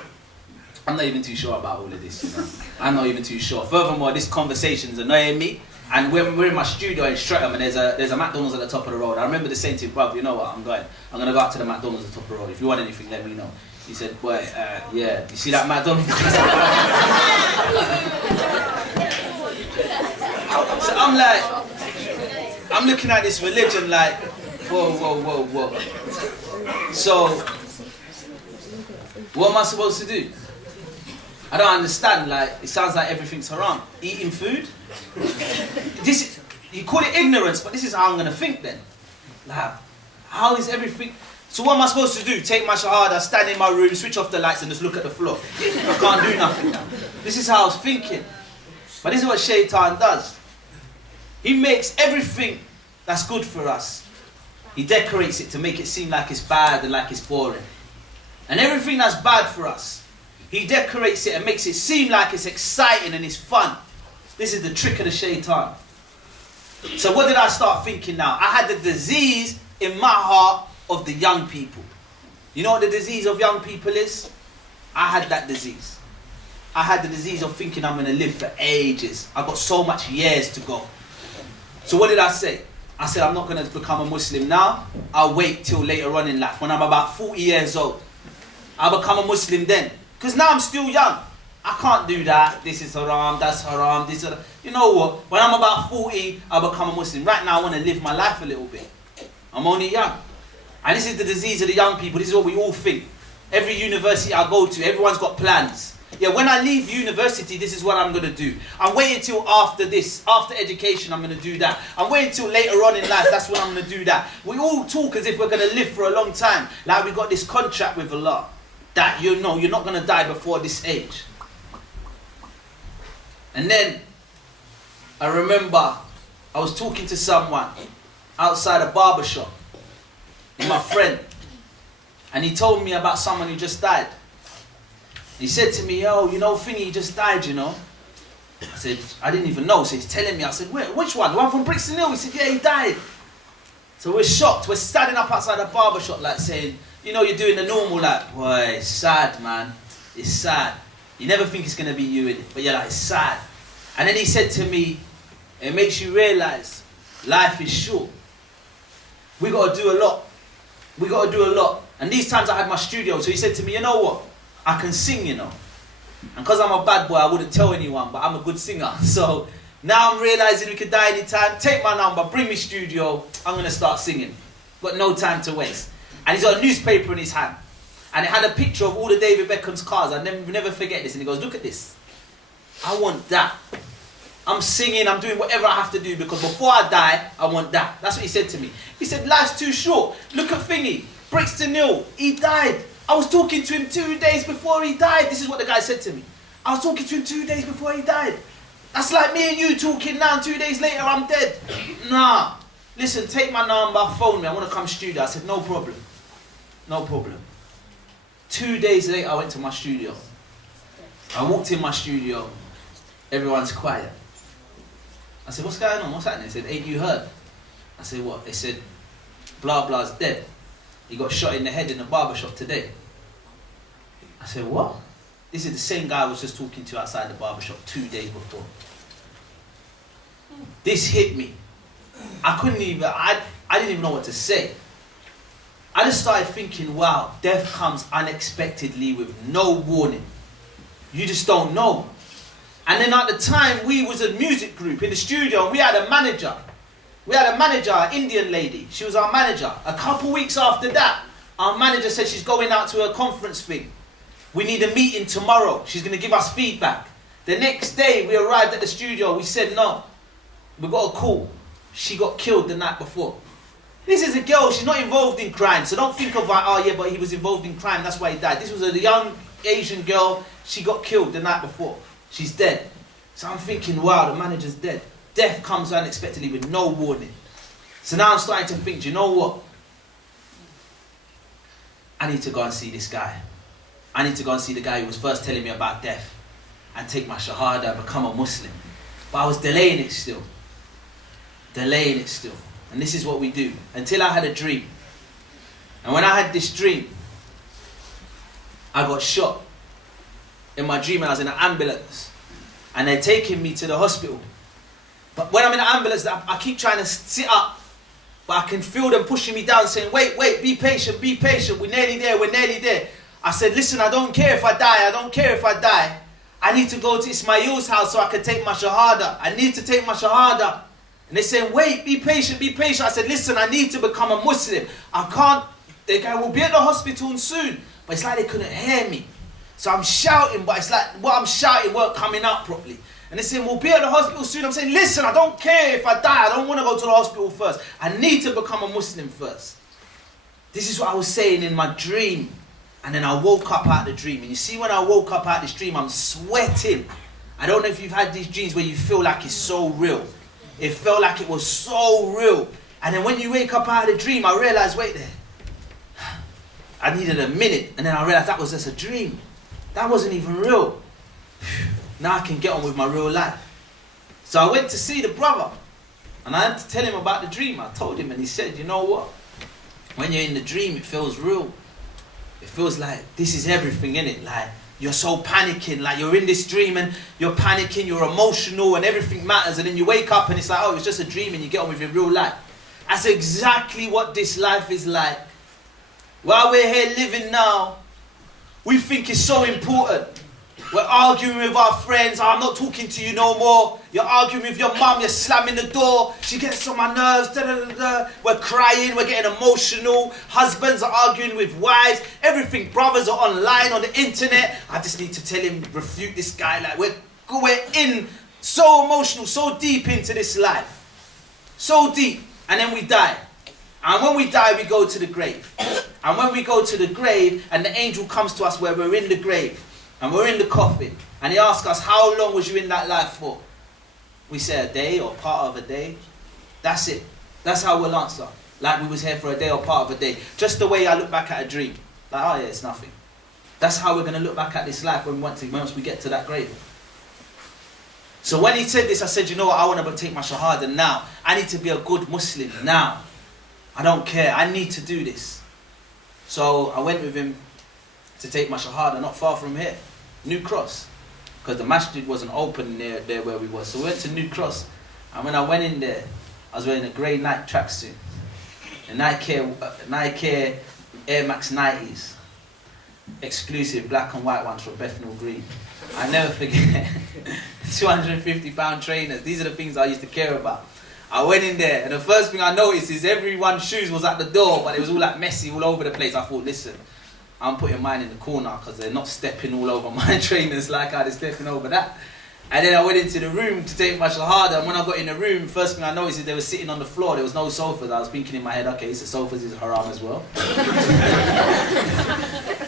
I'm not even too sure about all of this, you know? I'm not even too sure. Furthermore, this conversation's annoying me. And we're in my studio in Streatham and there's a McDonald's at the top of the road. I remember the saying to him, bruv, you know what, I'm going to go out to the McDonald's at the top of the road. If you want anything, let me know. He said, boy, yeah, you see that McDonald's? So I'm like, I'm looking at this religion like, whoa. So, what am I supposed to do? I don't understand, like, it sounds like everything's haram. Eating food? You call it ignorance, but this is how I'm going to think then. Like, how is everything... So what am I supposed to do? Take my shahada, stand in my room, switch off the lights and just look at the floor. I can't do nothing now. This is how I was thinking. But this is what Shaitan does. He makes everything that's good for us, he decorates it to make it seem like it's bad and like it's boring. And everything that's bad for us, he decorates it and makes it seem like it's exciting and it's fun. This is the trick of the Shaitan. So what did I start thinking now? I had the disease in my heart of the young people. You know what the disease of young people is? I had that disease. I had the disease of thinking I'm going to live for ages. I've got so much years to go. So what did I say? I said I'm not going to become a Muslim now. I'll wait till later on in life. When I'm about 40 years old, I'll become a Muslim then. Because now I'm still young. I can't do that. This is haram, that's haram, this is haram. You know what? When I'm about 40, I'll become a Muslim. Right now I want to live my life a little bit. I'm only young. And this is the disease of the young people. This is what we all think. Every university I go to, everyone's got plans. Yeah, when I leave university, this is what I'm going to do. I'm waiting till after this, after education, I'm going to do that. I'm waiting till later on in life, that's when I'm going to do that. We all talk as if we're going to live for a long time. Like we got this contract with Allah. That you know, you're not going to die before this age. And then, I remember, I was talking to someone outside a barber shop. My friend. And he told me about someone who just died. He said to me, yo, you know, Thingy just died, you know. I said, I didn't even know. So he's telling me. I said, wait, which one? The one from Brixton Hill? He said, yeah, he died. So we're shocked. We're standing up outside a barber shop like saying, you know, you're doing the normal like, boy, it's sad, man. It's sad. You never think it's going to be you in it, but you're like, it's sad. And then he said to me, it makes you realise life is short. We got to do a lot. We got to do a lot. And these times I had my studio, so he said to me, you know what? I can sing, you know. And because I'm a bad boy, I wouldn't tell anyone, but I'm a good singer. So Now I'm realising we could die anytime. Take my number, bring me studio. I'm going to start singing. Got no time to waste. And he's got a newspaper in his hand. And it had a picture of all the David Beckham's cars. I never forget this. And he goes, look at this. I want that. I'm singing, I'm doing whatever I have to do because before I die, I want that. That's what he said to me. He said, life's too short. Look at Thingy. Brixton Hill. He died. I was talking to him 2 days before he died. This is what the guy said to me. I was talking to him 2 days before he died. That's like me and you talking now, and 2 days later I'm dead. Nah. Listen, take my number, phone me. I want to come studio. I said, no problem. No problem. 2 days later, I went to my studio. I walked in my studio. Everyone's quiet. I said, what's going on? What's happening? They said, ain't you heard? I said, what? They said, blah, blah's dead. He got shot in the head in the barbershop today. I said, what? This is the same guy I was just talking to outside the barbershop 2 days before. This hit me. I didn't even know what to say. I just started thinking, wow, death comes unexpectedly with no warning. You just don't know. And then at the time, we was a music group in the studio, and we had a manager. We had a manager, an Indian lady. She was our manager. A couple weeks after that, our manager said she's going out to a conference thing. We need a meeting tomorrow. She's going to give us feedback. The next day, we arrived at the studio. We said, no, we got a call. She got killed the night before. This is a girl. She's not involved in crime. So don't think of like, oh yeah, but he was involved in crime. That's why he died. This was a young Asian girl. She got killed the night before. She's dead. So I'm thinking, wow, the manager's dead. Death comes unexpectedly with no warning. So now I'm starting to think, do you know what? I need to go and see this guy. I need to go and see the guy who was first telling me about death and take my shahada and become a Muslim. But I was delaying it still. Delaying it still. And this is what we do. Until I had a dream. And when I had this dream, I got shot. In my dream, I was in an ambulance. And they're taking me to the hospital. But when I'm in the ambulance, I keep trying to sit up. But I can feel them pushing me down, saying, wait, be patient, we're nearly there. I said, listen, I don't care if I die. I need to go to Ismail's house so I can take my shahada. I need to take my shahada. And they said, wait, be patient. I said, listen, I need to become a Muslim. I can't, the guy will be at the hospital soon. But it's like they couldn't hear me. So I'm shouting, but it's like what I'm shouting weren't coming out properly. And they said, we'll be at the hospital soon. I'm saying, listen, I don't care if I die. I don't want to go to the hospital first. I need to become a Muslim first. This is what I was saying in my dream. And then I woke up out of the dream. And you see, when I woke up out of this dream, I'm sweating. I don't know if you've had these dreams where you feel like it's so real. It felt like it was so real. And then when you wake up out of the dream, I realized, wait there. I needed a minute. And then I realized that was just a dream. That wasn't even real. Now I can get on with my real life. So I went to see the brother. And I had to tell him about the dream. I told him, and he said, you know what? When you're in the dream, it feels real. It feels like this is everything, innit? Like you're so panicking, like you're in this dream and you're panicking, you're emotional and everything matters, and then you wake up and it's like, oh, it's just a dream, and you get on with your real life. That's exactly what this life is like. While we're here living now, we think it's so important. We're arguing with our friends. Oh, I'm not talking to you no more. You're arguing with your mum. You're slamming the door. She gets on my nerves. Da, da, da, da. We're crying. We're getting emotional. Husbands are arguing with wives. Everything. Brothers are online on the internet. I just need to tell him, refute this guy. Like we're in so emotional, so deep into this life. So deep. And then we die. And when we die, we go to the grave. And when we go to the grave, and the angel comes to us where we're in the grave. And we're in the coffin. And he asks us, how long was you in that life for? We say a day or part of a day. That's it. That's how we'll answer. Like we was here for a day or part of a day. Just the way I look back at a dream. Like, oh yeah, it's nothing. That's how we're going to look back at this life once we get to that grave. So when he said this, I said, you know what? I want to take my shahada now. I need to be a good Muslim now. I don't care. I need to do this. So I went with him to take my shahada not far from here. New Cross. Because the masjid wasn't open near there where we were. So we went to New Cross. And when I went in there, I was wearing a grey Nike tracksuit. A Nike Air Max 90s. Exclusive black and white ones from Bethnal Green. I never forget. £250 trainers. These are the things I used to care about. I went in there, and the first thing I noticed is everyone's shoes was at the door, but it was all like messy all over the place. I thought, listen, I'm putting mine in the corner because they're not stepping all over my trainers like they're stepping over that. And then I went into the room to take my shahada, and when I got in the room, first thing I noticed is they were sitting on the floor. There was no sofas. I was thinking in my head, okay, so sofas is haram as well.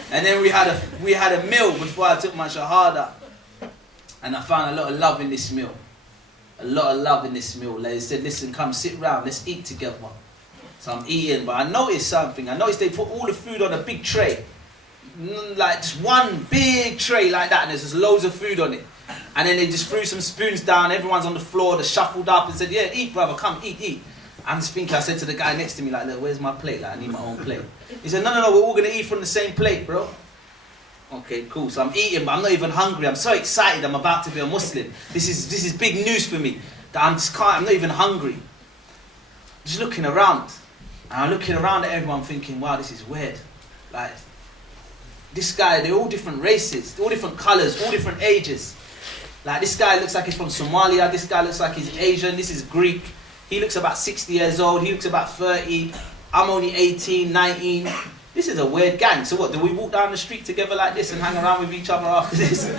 And then we had a meal before I took my shahada, and I found a lot of love in this meal. A lot of love in this meal. They said, listen, come sit round, let's eat together. So I'm eating, but I noticed something. I noticed they put all the food on a big tray. Like just one big tray like that, and there's just loads of food on it. And then they just threw some spoons down, everyone's on the floor, they shuffled up and said, yeah, eat brother, come, eat. I'm just thinking, I said to the guy next to me, like, look, where's my plate? Like, I need my own plate. He said, no, we're all going to eat from the same plate, bro. Okay, cool. So I'm eating, but I'm not even hungry. I'm so excited. I'm about to be a Muslim. This is big news for me. That I'm not even hungry. Just looking around. And I'm looking around at everyone thinking, wow, this is weird. Like, this guy, they're all different races, all different colours, all different ages. Like, this guy looks like he's from Somalia. This guy looks like he's Asian. This is Greek. He looks about 60 years old. He looks about 30. I'm only 18, 19. This is a weird gang. So what, do we walk down the street together like this and hang around with each other after this?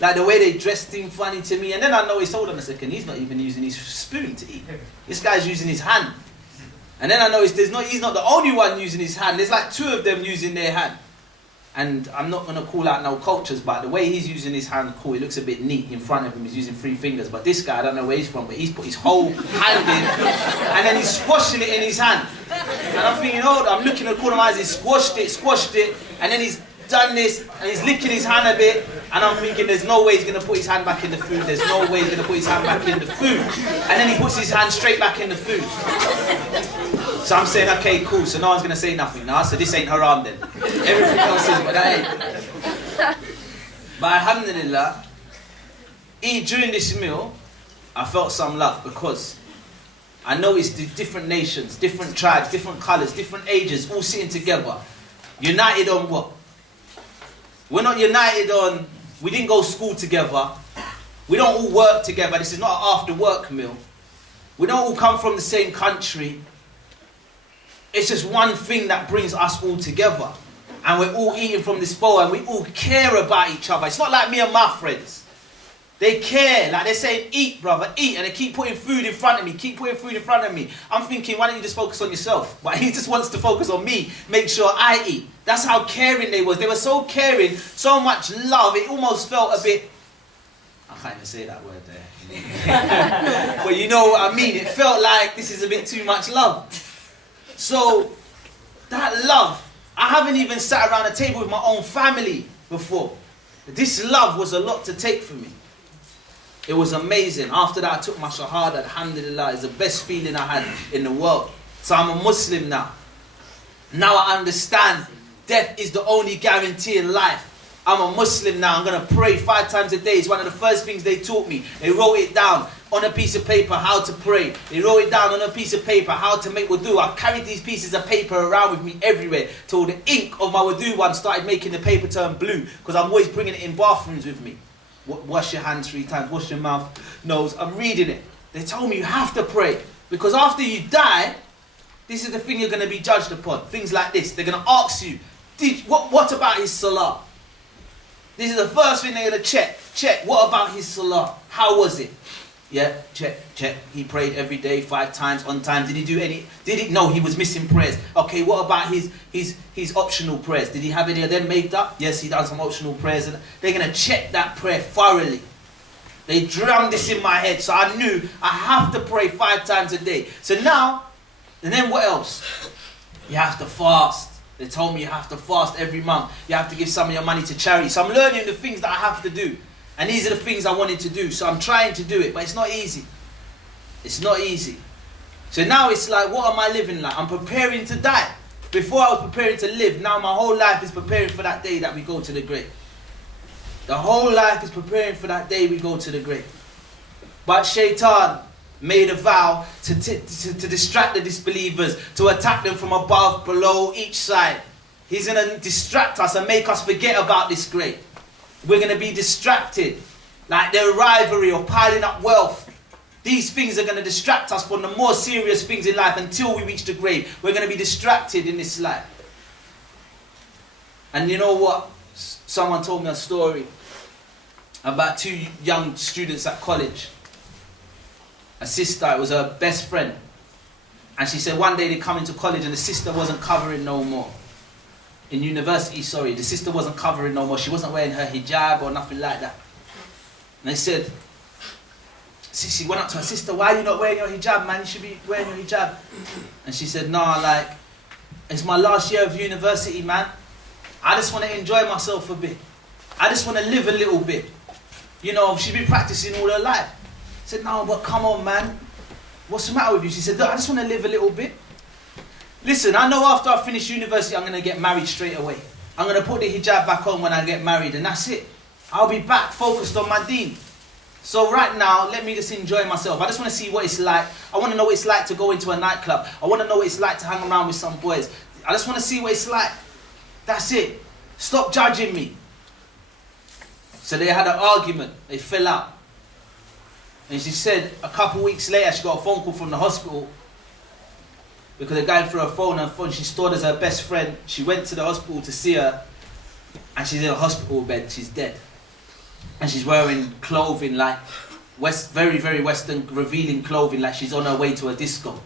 Like the way they dressed seemed funny to me. And then I noticed, hold on a second, he's not even using his spoon to eat. This guy's using his hand. And then I noticed he's not the only one using his hand. There's like two of them using their hand. And I'm not going to call out no cultures, but the way he's using his hand, cool, it looks a bit neat in front of him. He's using 3 fingers. But this guy, I don't know where he's from, but he's put his whole hand in, and then he's squashing it in his hand. And I'm thinking, oh, I'm looking at the corner of my eyes, he's squashed it, and then he's done this, and he's licking his hand a bit, and I'm thinking, there's no way he's going to put his hand back in the food, there's no way he's going to put his hand back in the food. And then he puts his hand straight back in the food. So I'm saying, okay, cool, so no one's going to say nothing now, so this ain't haram then. Everything else is, but that ain't. But alhamdulillah, during this meal, I felt some love because I noticed the different nations, different tribes, different colours, different ages, all sitting together. United on what? We're not united on, we didn't go to school together. We don't all work together. This is not an after work meal. We don't all come from the same country. It's just one thing that brings us all together. And we're all eating from this bowl and we all care about each other. It's not like me and my friends. They care, like they're saying, eat brother, eat. And they keep putting food in front of me, keep putting food in front of me. I'm thinking, why don't you just focus on yourself? But he just wants to focus on me, make sure I eat. That's how caring they was. They were so caring, so much love, it almost felt a bit, I can't even say that word there. But you know what I mean, it felt like this is a bit too much love. So, that love, I haven't even sat around a table with my own family before. This love was a lot to take for me. It was amazing. After that I took my shahada, alhamdulillah, it's the best feeling I had in the world. So I'm a Muslim now. Now I understand death is the only guarantee in life. I'm a Muslim now. I'm going to pray 5 times a day. It's one of the first things they taught me. They wrote it down on a piece of paper how to pray. They wrote it down on a piece of paper how to make wudu. I've carried these pieces of paper around with me everywhere till the ink of my wudu one started making the paper turn blue, because I'm always bringing it in bathrooms with me. Wash your hands 3 times, wash your mouth, nose. I'm reading it. They told me you have to pray, because after you die, this is the thing you're going to be judged upon. Things like this. They're going to ask you, what about his salah? This is the first thing they're going to check. Check, what about his salah? How was it? Yeah, check. He prayed every day 5 times on time. Did he do any? No, he was missing prayers. Okay, what about his optional prayers? Did he have any of them made up? Yes, he done some optional prayers. And they're going to check that prayer thoroughly. They drummed this in my head, so I knew I have to pray 5 times a day. So now, and then what else? You have to fast. They told me you have to fast every month. You have to give some of your money to charity. So I'm learning the things that I have to do. And these are the things I wanted to do. So I'm trying to do it, but it's not easy. It's not easy. So now it's like, what am I living like? I'm preparing to die. Before I was preparing to live, now my whole life is preparing for that day that we go to the grave. The whole life is preparing for that day we go to the grave. But Shaitan made a vow to distract the disbelievers, to attack them from above, below, each side. He's going to distract us and make us forget about this grave. We're going to be distracted. like their rivalry or piling up wealth. These things are going to distract us from the more serious things in life until we reach the grave. We're going to be distracted in this life. And you know what? Someone told me a story about two young students at college. A sister, it was her best friend. And she said one day they come into college and the sister wasn't covering no more. In university, sorry, the sister wasn't covering no more. She wasn't wearing her hijab or nothing like that. And they said, she went up to her sister, why are you not wearing your hijab, man? You should be wearing your hijab. And she said, nah, like, it's my last year of university, man. I just want to enjoy myself a bit. I just want to live a little bit. You know, she's been practicing all her life. I said, no, but come on, man. What's the matter with you? She said, look, I just want to live a little bit. Listen, I know after I finish university, I'm going to get married straight away. I'm going to put the hijab back on when I get married, and that's it. I'll be back focused on my deen. So right now, let me just enjoy myself. I just want to see what it's like. I want to know what it's like to go into a nightclub. I want to know what it's like to hang around with some boys. I just want to see what it's like. That's it. Stop judging me. So they had an argument. They fell out. And she said a couple weeks later, she got a phone call from the hospital because they're going through her phone. She stored as her best friend. She went to the hospital to see her, and she's in a hospital bed. She's dead. And she's wearing clothing like very, very Western, revealing clothing like she's on her way to a disco.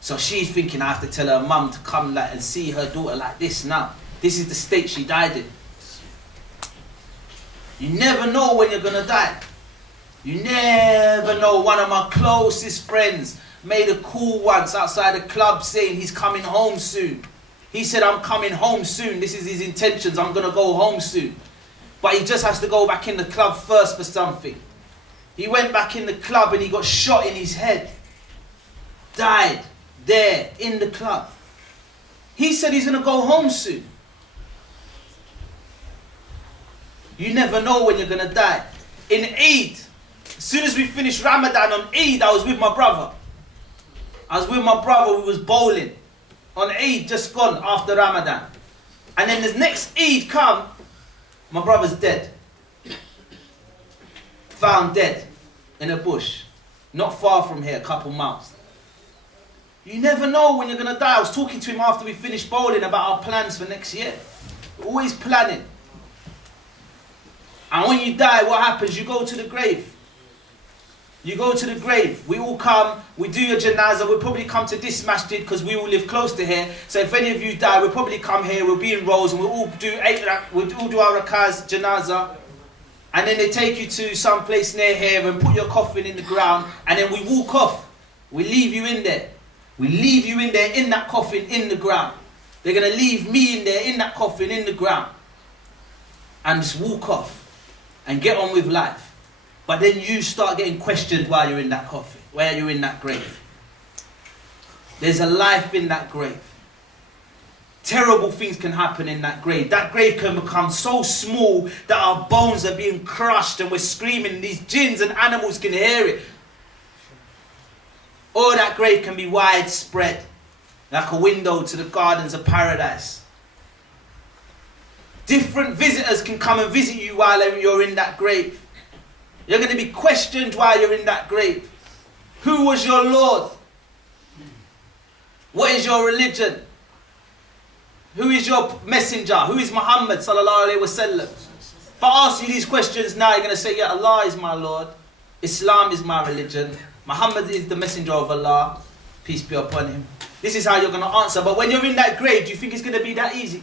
So she's thinking, I have to tell her mum to come and see her daughter like this now. This is the state she died in. You never know when you're going to die. You never know. One of my closest friends made a call once outside a club saying he's coming home soon. He said, I'm coming home soon. This is his intentions. I'm going to go home soon. But he just has to go back in the club first for something. He went back in the club and he got shot in his head. Died there in the club. He said he's going to go home soon. You never know when you're going to die. In Eid, as soon as we finished Ramadan on Eid, I was with my brother. We was bowling. On Eid, just gone after Ramadan. And then the next Eid come, my brother's dead. Found dead in a bush. Not far from here, a couple miles. You never know when you're going to die. I was talking to him after we finished bowling about our plans for next year. We're always planning. And when you die, what happens? You go to the grave. You go to the grave. We all come. We do your janazah. We'll probably come to this masjid because we all live close to here. So if any of you die, we'll probably come here. We'll be in rows and we'll all do our rakaz, janazah. And then they take you to some place near here and put your coffin in the ground. And then we walk off. We leave you in there. We leave you in there in that coffin in the ground. They're going to leave me in there in that coffin in the ground. And just walk off and get on with life. But then you start getting questioned while you're in that coffin, while you're in that grave. There's a life in that grave. Terrible things can happen in that grave. That grave can become so small that our bones are being crushed and we're screaming. These jinns and animals can hear it. Or that grave can be widespread, like a window to the gardens of paradise. Different visitors can come and visit you while you're in that grave. You're going to be questioned while you're in that grave. Who was your Lord? What is your religion? Who is your messenger? Who is Muhammad sallallahu alaihi wasallam? If I ask you these questions now, you're going to say, yeah, Allah is my Lord. Islam is my religion. Muhammad is the messenger of Allah. Peace be upon him. This is how you're going to answer. But when you're in that grave, do you think it's going to be that easy?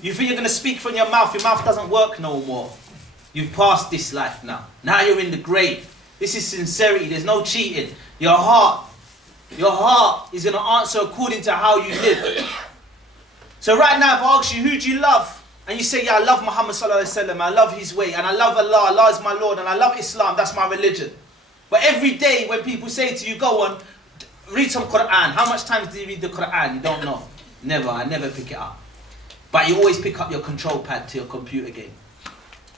You think you're going to speak from your mouth? Your mouth doesn't work no more. You've passed this life now. Now you're in the grave. This is sincerity. There's no cheating. Your heart is going to answer according to how you live. So right now, if I ask you, who do you love? And you say, yeah, I love Muhammad sallallahu alaihi wasallam. I love his way. And I love Allah. Allah is my Lord. And I love Islam. That's my religion. But every day when people say to you, go on, read some Quran. How much times do you read the Quran? You don't know. Never. I never pick it up. But you always pick up your control pad to your computer game.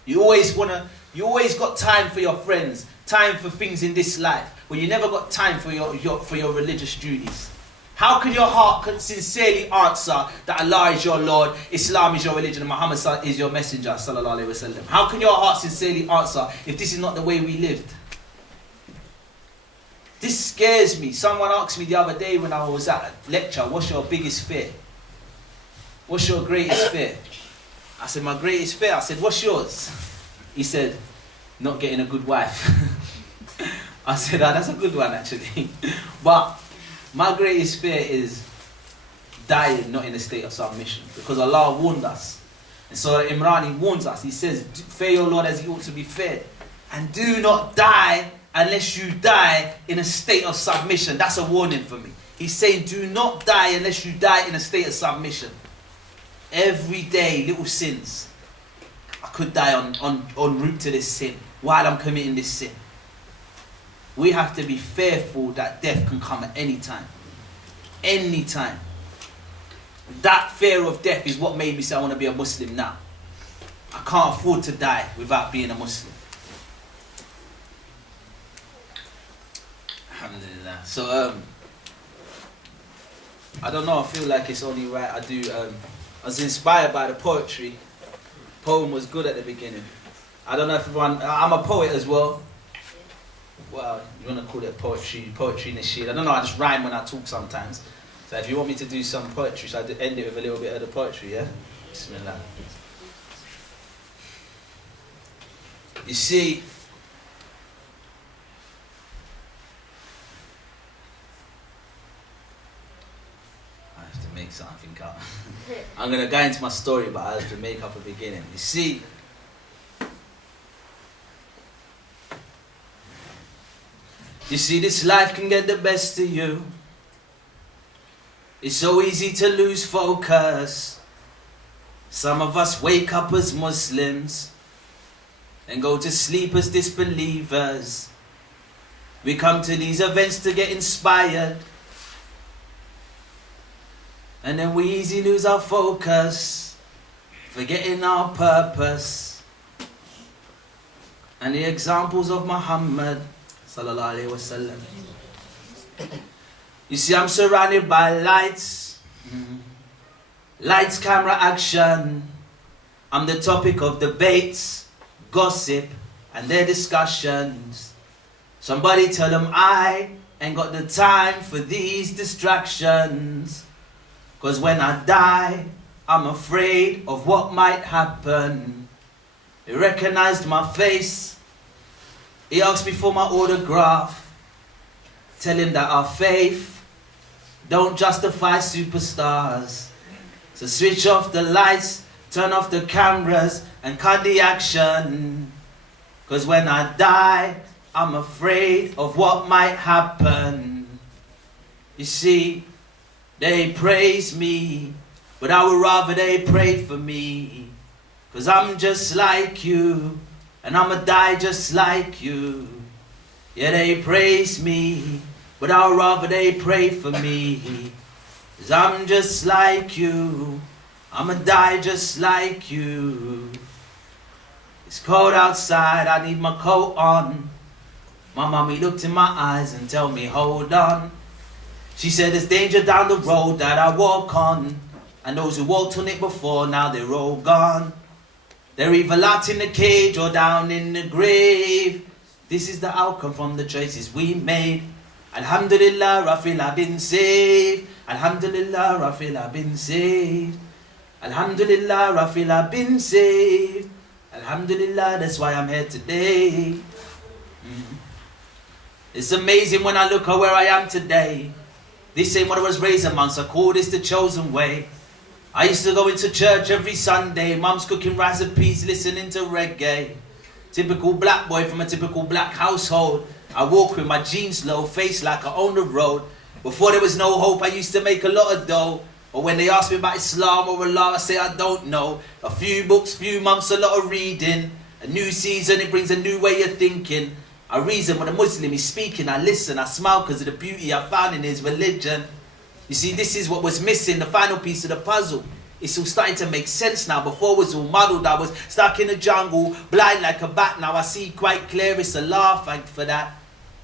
You always got time for your friends, time for things in this life, but you never got time for your religious duties. How can your heart sincerely answer that Allah is your Lord, Islam is your religion, and Muhammad is your messenger, sallallahu alaihi wasallam? How can your heart sincerely answer if this is not the way we lived? This scares me. Someone asked me the other day when I was at a lecture, what's your biggest fear? What's your greatest fear? I said, my greatest fear. I said, what's yours? He said, not getting a good wife. I said, oh, that's a good one actually. But my greatest fear is dying not in a state of submission, because Allah warned us. And so Imran, he warns us. He says, fear your Lord as he ought to be feared. And do not die unless you die in a state of submission. That's a warning for me. He's saying, do not die unless you die in a state of submission. Every day, little sins. I could die en route to this sin while I'm committing this sin. We have to be fearful that death can come at any time. Any time. That fear of death is what made me say I want to be a Muslim now. I can't afford to die without being a Muslim. Alhamdulillah. So, I don't know, I feel like it's only right I do, I was inspired by the poetry. Poem was good at the beginning. I don't know if everyone, I'm a poet as well. Well, you want to call it poetry nasheed. I don't know, I just rhyme when I talk sometimes. So if you want me to do some poetry, so I end it with a little bit of the poetry, yeah? Bismillah. You see, I have to make something up. I'm going to go into my story, but I have to make up a beginning. You see, this life can get the best of you. It's so easy to lose focus. Some of us wake up as Muslims and go to sleep as disbelievers. We come to these events to get inspired, and then we easily lose our focus, forgetting our purpose. And the examples of Muhammad sallallahu alaihi wasallam. You see, I'm surrounded by lights, lights, camera, action. I'm the topic of debates, gossip, and their discussions. Somebody tell them I ain't got the time for these distractions. 'Cause when I die, I'm afraid of what might happen. He recognized my face. He asked me for my autograph. Tell him that our faith don't justify superstars. So switch off the lights, turn off the cameras, and cut the action. 'Cause when I die, I'm afraid of what might happen. You see, they praise me, but I would rather they pray for me. 'Cause I'm just like you, and I'ma die just like you. Yeah, they praise me, but I would rather they pray for me. 'Cause I'm just like you, I'ma die just like you. It's cold outside, I need my coat on. My mommy looked in my eyes and tell me, hold on. She said there's danger down the road that I walk on. And those who walked on it before, now they're all gone. They're either locked in the cage or down in the grave. This is the outcome from the choices we made. Alhamdulillah, I feel I've been saved. Alhamdulillah, I feel I've been saved. Alhamdulillah, I feel I've been saved. Alhamdulillah, that's why I'm here today. It's amazing when I look at where I am today. This ain't what I was raised amongst, I call this the chosen way. I used to go into church every Sunday, mum's cooking rice and peas, listening to reggae. Typical black boy from a typical black household. I walk with my jeans low, face like I own the road. Before there was no hope, I used to make a lot of dough. But when they ask me about Islam or Allah, I say I don't know. A few books, few months, a lot of reading. A new season, it brings a new way of thinking. I reason when a Muslim is speaking, I listen, I smile because of the beauty I found in his religion. You see, this is what was missing, the final piece of the puzzle. It's all starting to make sense now. Before it was all muddled, I was stuck in the jungle, blind like a bat. Now I see quite clear, it's Allah, thank for that.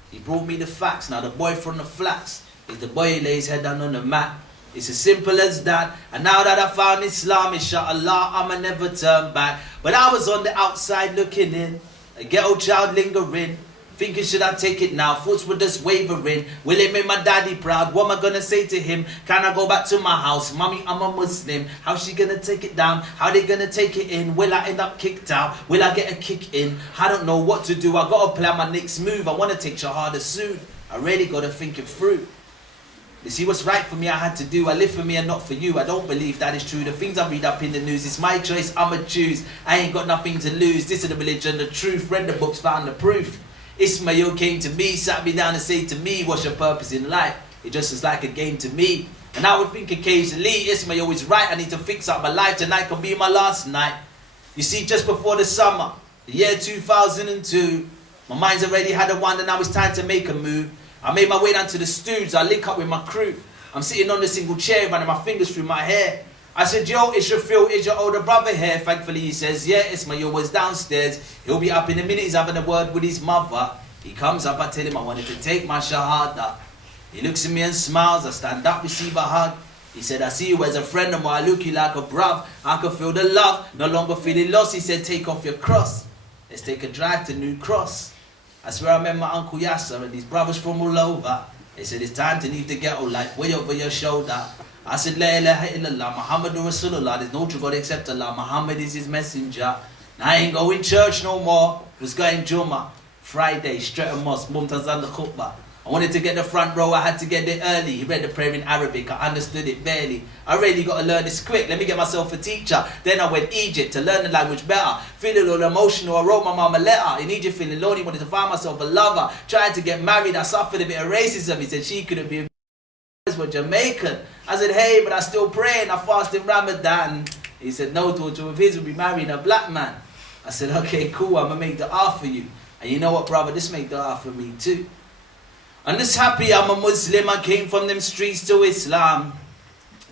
He brought me the facts, now the boy from the flats. is the boy lays head down on the mat. It's as simple as that. And now that I found Islam, inshallah, I'ma never turn back. But I was on the outside looking in, a ghetto child lingering, thinking should I take it now? Thoughts were just wavering. Will it make my daddy proud? What am I gonna say to him? Can I go back to my house? Mommy, I'm a Muslim. How's she gonna take it down? How they gonna take it in? Will I end up kicked out? Will I get a kick in? I don't know what to do. I gotta plan my next move. I wanna take Shahada soon. I really gotta think it through. You see, what's right for me I had to do. I live for me and not for you. I don't believe that is true. The things I read up in the news, it's my choice, I'ma choose. I ain't got nothing to lose. This is the religion, the truth. Read the books, found the proof. Ismail came to me, sat me down and said to me, what's your purpose in life? It just is like a game to me. And I would think occasionally, Ismail is right. I need to fix up my life. Tonight can be my last night. You see, just before the summer, the year 2002, my mind's already had a wonder. Now it's time to make a move. I made my way down to the studs. I link up with my crew. I'm sitting on the single chair, running my fingers through my hair. I said, yo, it's your Phil, is your older brother here? Thankfully he says, yeah, Ismail was downstairs. He'll be up in a minute, he's having a word with his mother. He comes up, I tell him I wanted to take my shahada. He looks at me and smiles, I stand up, receive a hug. He said, I see you as a friend of mine, I look you like a bruv. I can feel the love, no longer feeling lost. He said, take off your cross. Let's take a drive to New Cross. That's where I met my Uncle Yasser and these brothers from all over. They said, it's time to leave the ghetto life way over your shoulder. I said, La ilaha illallah, Muhammadur Rasulullah. There's no true God except Allah. Muhammad is his messenger. Now I ain't going church no more. Was going Jummah. Friday, straight to mosque, Mumtaz and the khutbah. I wanted to get the front row, I had to get there early. He read the prayer in Arabic, I understood it barely. I really got to learn this quick, let me get myself a teacher. Then I went Egypt to learn the language better. Feeling all emotional, I wrote my mum a letter. In Egypt feeling lonely, wanted to find myself a lover. Tried to get married, I suffered a bit of racism. He said she couldn't be were Jamaican. I said, hey, but I still pray and I fast in Ramadan. He said, no, daughter of his will be marrying a black man. I said, okay, cool, I'm going to make dua for you. And you know what, brother, this make dua for me too. I'm just happy I'm a Muslim. I came from them streets to Islam,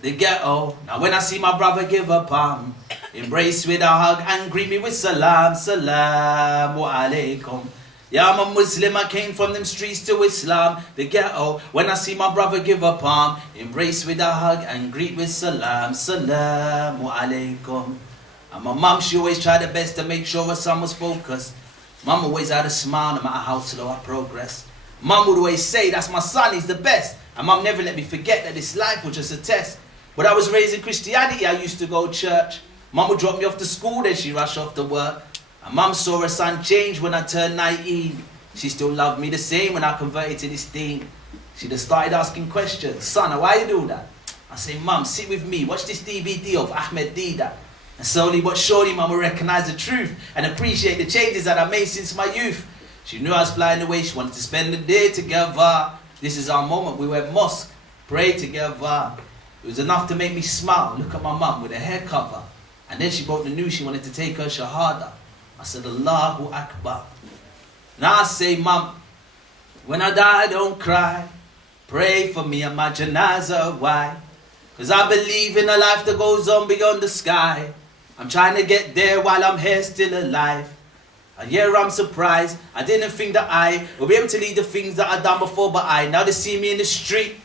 the ghetto. Now when I see my brother give a palm, embrace with a hug and greet me with salam, salamu alaikum. Yeah, I'm a Muslim, I came from them streets to Islam, the ghetto. When I see my brother give a palm, embrace with a hug and greet with salam, salamu alaikum. And my mum, she always tried her best to make sure her son was focused. Mum always had a smile no matter how slow I progress. Mum would always say, that's my son, he's the best. And Mum never let me forget that this life was just a test. But I was raised in Christianity, I used to go to church. Mum would drop me off to school, then she'd rush off to work. And Mum saw her son change when I turned 19. She still loved me the same when I converted to this thing. She just started asking questions. Son, why you do that? I say, Mum, sit with me, watch this DVD of Ahmed Dida. And slowly but surely, Mum will recognize the truth and appreciate the changes that I made since my youth. She knew I was flying away, she wanted to spend the day together. This is our moment, we went mosque, prayed together. It was enough to make me smile, look at my mum with her hair cover. And then she broke the news, she wanted to take her shahada. I said, Allahu Akbar. Now I say, Mum, when I die, don't cry. Pray for me and my janazah, why? Because I believe in a life that goes on beyond the sky. I'm trying to get there while I'm here still alive. And yeah, I'm surprised. I didn't think that I would be able to lead the things that I've done before, but now they see me in the street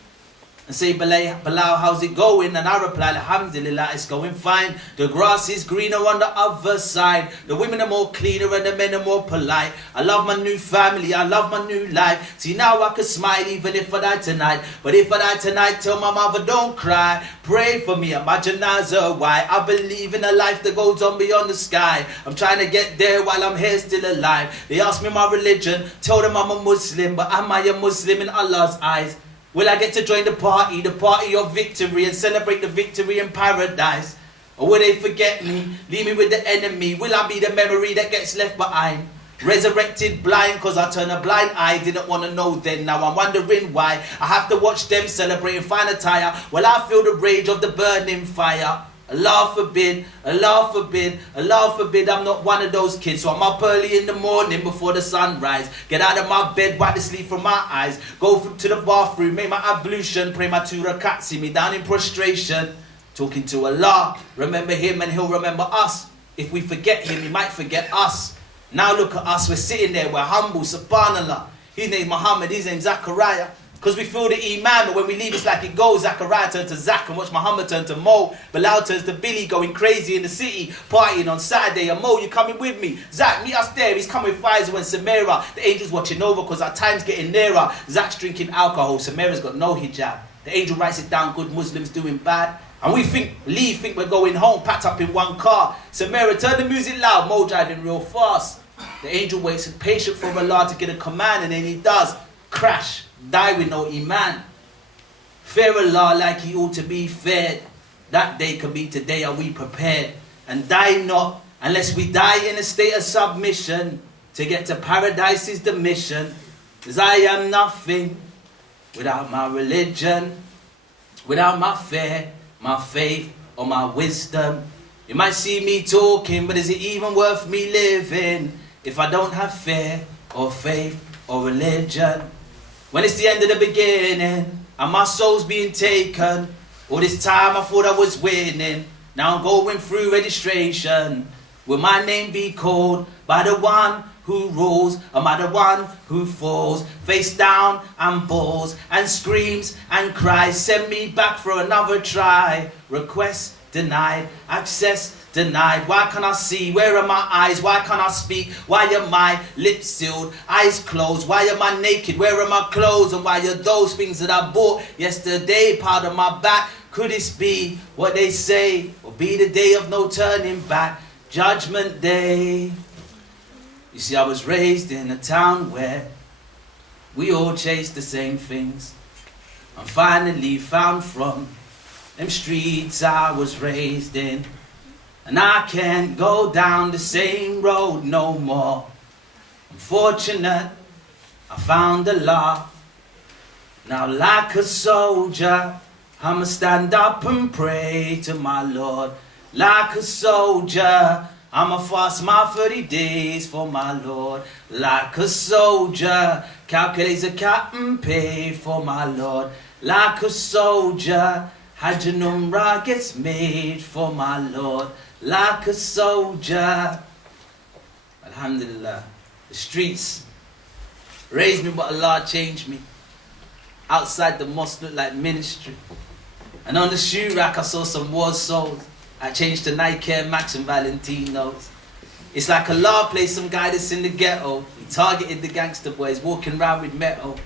and say, Bilal, how's it going? And I reply, Alhamdulillah, it's going fine. The grass is greener on the other side. The women are more cleaner and the men are more polite. I love my new family, I love my new life. See, now I can smile even if I die tonight. But if I die tonight, tell my mother, don't cry. Pray for me and my janazah, why? I believe in a life that goes on beyond the sky. I'm trying to get there while I'm here still alive. They ask me my religion, tell them I'm a Muslim. But am I a Muslim in Allah's eyes? Will I get to join the party of victory, and celebrate the victory in paradise? Or will they forget me, leave me with the enemy? Will I be the memory that gets left behind? Resurrected blind cause I turn a blind eye. Didn't want to know then, now I'm wondering why. I have to watch them celebrating fine attire while I feel the rage of the burning fire. Allah forbid, Allah forbid, Allah forbid, I'm not one of those kids. So I'm up early in the morning before the sunrise. Get out of my bed, wipe the sleep from my eyes. Go to the bathroom, make my ablution. Pray my 2 rakats, see me down in prostration. Talking to Allah, remember him and he'll remember us. If we forget him, he might forget us. Now look at us, we're sitting there, we're humble, subhanallah. His name's Muhammad, his name's Zachariah. Because we feel the iman, but when we leave it's like it goes. Zachariah turned to Zach and watch Muhammad turn to Mo. Bilal turns to Billy, going crazy in the city, partying on Saturday. And Mo, you coming with me? Zach, meet us there. He's coming with Pfizer and Samira. The angel's watching over because our time's getting nearer. Zach's drinking alcohol. Samira's got no hijab. The angel writes it down, good Muslims doing bad. And we think we're going home, packed up in one car. Samira, turn the music loud. Mo driving real fast. The angel waits patient for Allah to get a command, and then he does. Crash. Die with no iman. Fear Allah like he ought to be feared. That day can be today. Are we prepared? And die not unless we die in a state of submission. To get to paradise is the mission. Cause I am nothing without my religion, without my fear, my faith, or my wisdom. You might see me talking, but is it even worth me living if I don't have fear or faith or religion? When it's the end of the beginning and my soul's being taken, all this time I thought I was winning. Now I'm going through registration. Will my name be called by the one who rules? Am I the one who falls face down and bawls and screams and cries? Send me back for another try. Request denied, access denied. Why can't I see? Where are my eyes? Why can't I speak? Why are my lips sealed, eyes closed? Why am I naked? Where are my clothes? And why are those things that I bought yesterday part of my back? Could this be what they say will be the day of no turning back? Judgment Day. You see, I was raised in a town where we all chased the same things. I'm finally found from them streets I was raised in. And I can't go down the same road no more. I'm fortunate I found the law. Now like a soldier, I'ma stand up and pray to my Lord. Like a soldier, I'ma fast my 30 days for my Lord. Like a soldier, calculate the cap and pay for my Lord. Like a soldier, Hajj and Umrah gets made for my Lord. Like a soldier. Alhamdulillah. The streets raised me, but Allah changed me. Outside the mosque looked like ministry. And on the shoe rack I saw some war souls. I changed to Nike Air Max and Valentinos. It's like Allah placed some guy that's in the ghetto. He targeted the gangster boys walking around with metal.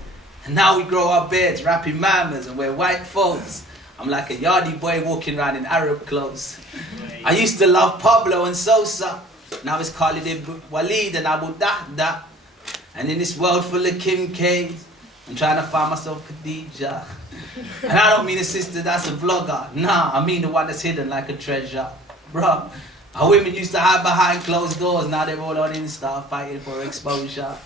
And now we grow our beards, rapping mamas and wear white folks. I'm like a yardie boy walking around in Arab clothes. I used to love Pablo and Sosa. Now it's Khalid ibn Walid and Abu Dahda. And in this world full of Kim K's, I'm trying to find myself Khadija. And I don't mean a sister that's a vlogger. Nah, I mean the one that's hidden like a treasure. Bruh, our women used to hide behind closed doors. Now they're all on Insta fighting for exposure.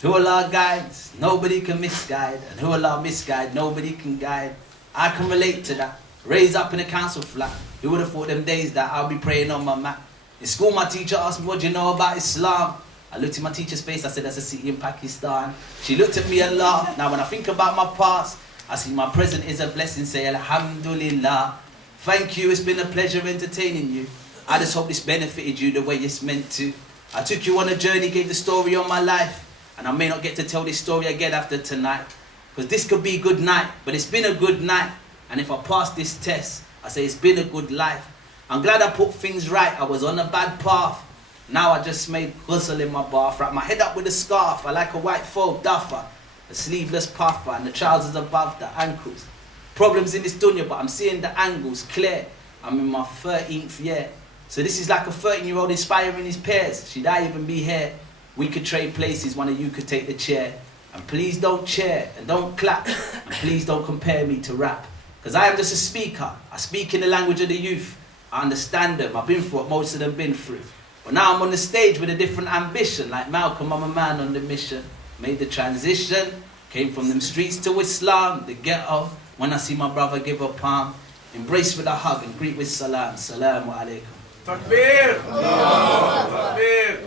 Who Allah guides, nobody can misguide. And who Allah misguide, nobody can guide. I can relate to that. Raised up in a council flat. Who would have thought them days that I'll be praying on my mat? In school my teacher asked me, what do you know about Islam? I looked in my teacher's face, I said that's a city in Pakistan. She looked at me and laughed. Now when I think about my past, I see my present is a blessing, say Alhamdulillah. Thank you, it's been a pleasure entertaining you. I just hope this benefited you the way it's meant to. I took you on a journey, gave the story of my life. And I may not get to tell this story again after tonight. Because this could be a good night, but it's been a good night. And if I pass this test, I say it's been a good life. I'm glad I put things right. I was on a bad path. Now I just made ghusl in my bath. Wrap my head up with a scarf. I like a white faux duffer. A sleeveless puffer and the trousers above the ankles. Problems in this dunya, but I'm seeing the angles clear. I'm in my 13th year. So this is like a 13-year-old inspiring his peers. Should I even be here? We could trade places, one of you could take the chair. And please don't cheer and don't clap. And please don't compare me to rap. Because I am just a speaker. I speak in the language of the youth. I understand them. I've been through what most of them been through. But now I'm on the stage with a different ambition. Like Malcolm, I'm a man on the mission. Made the transition. Came from them streets to Islam, the ghetto. When I see my brother give a palm. Embrace with a hug and greet with salam. Salamu alaikum. Takbir! Takbir!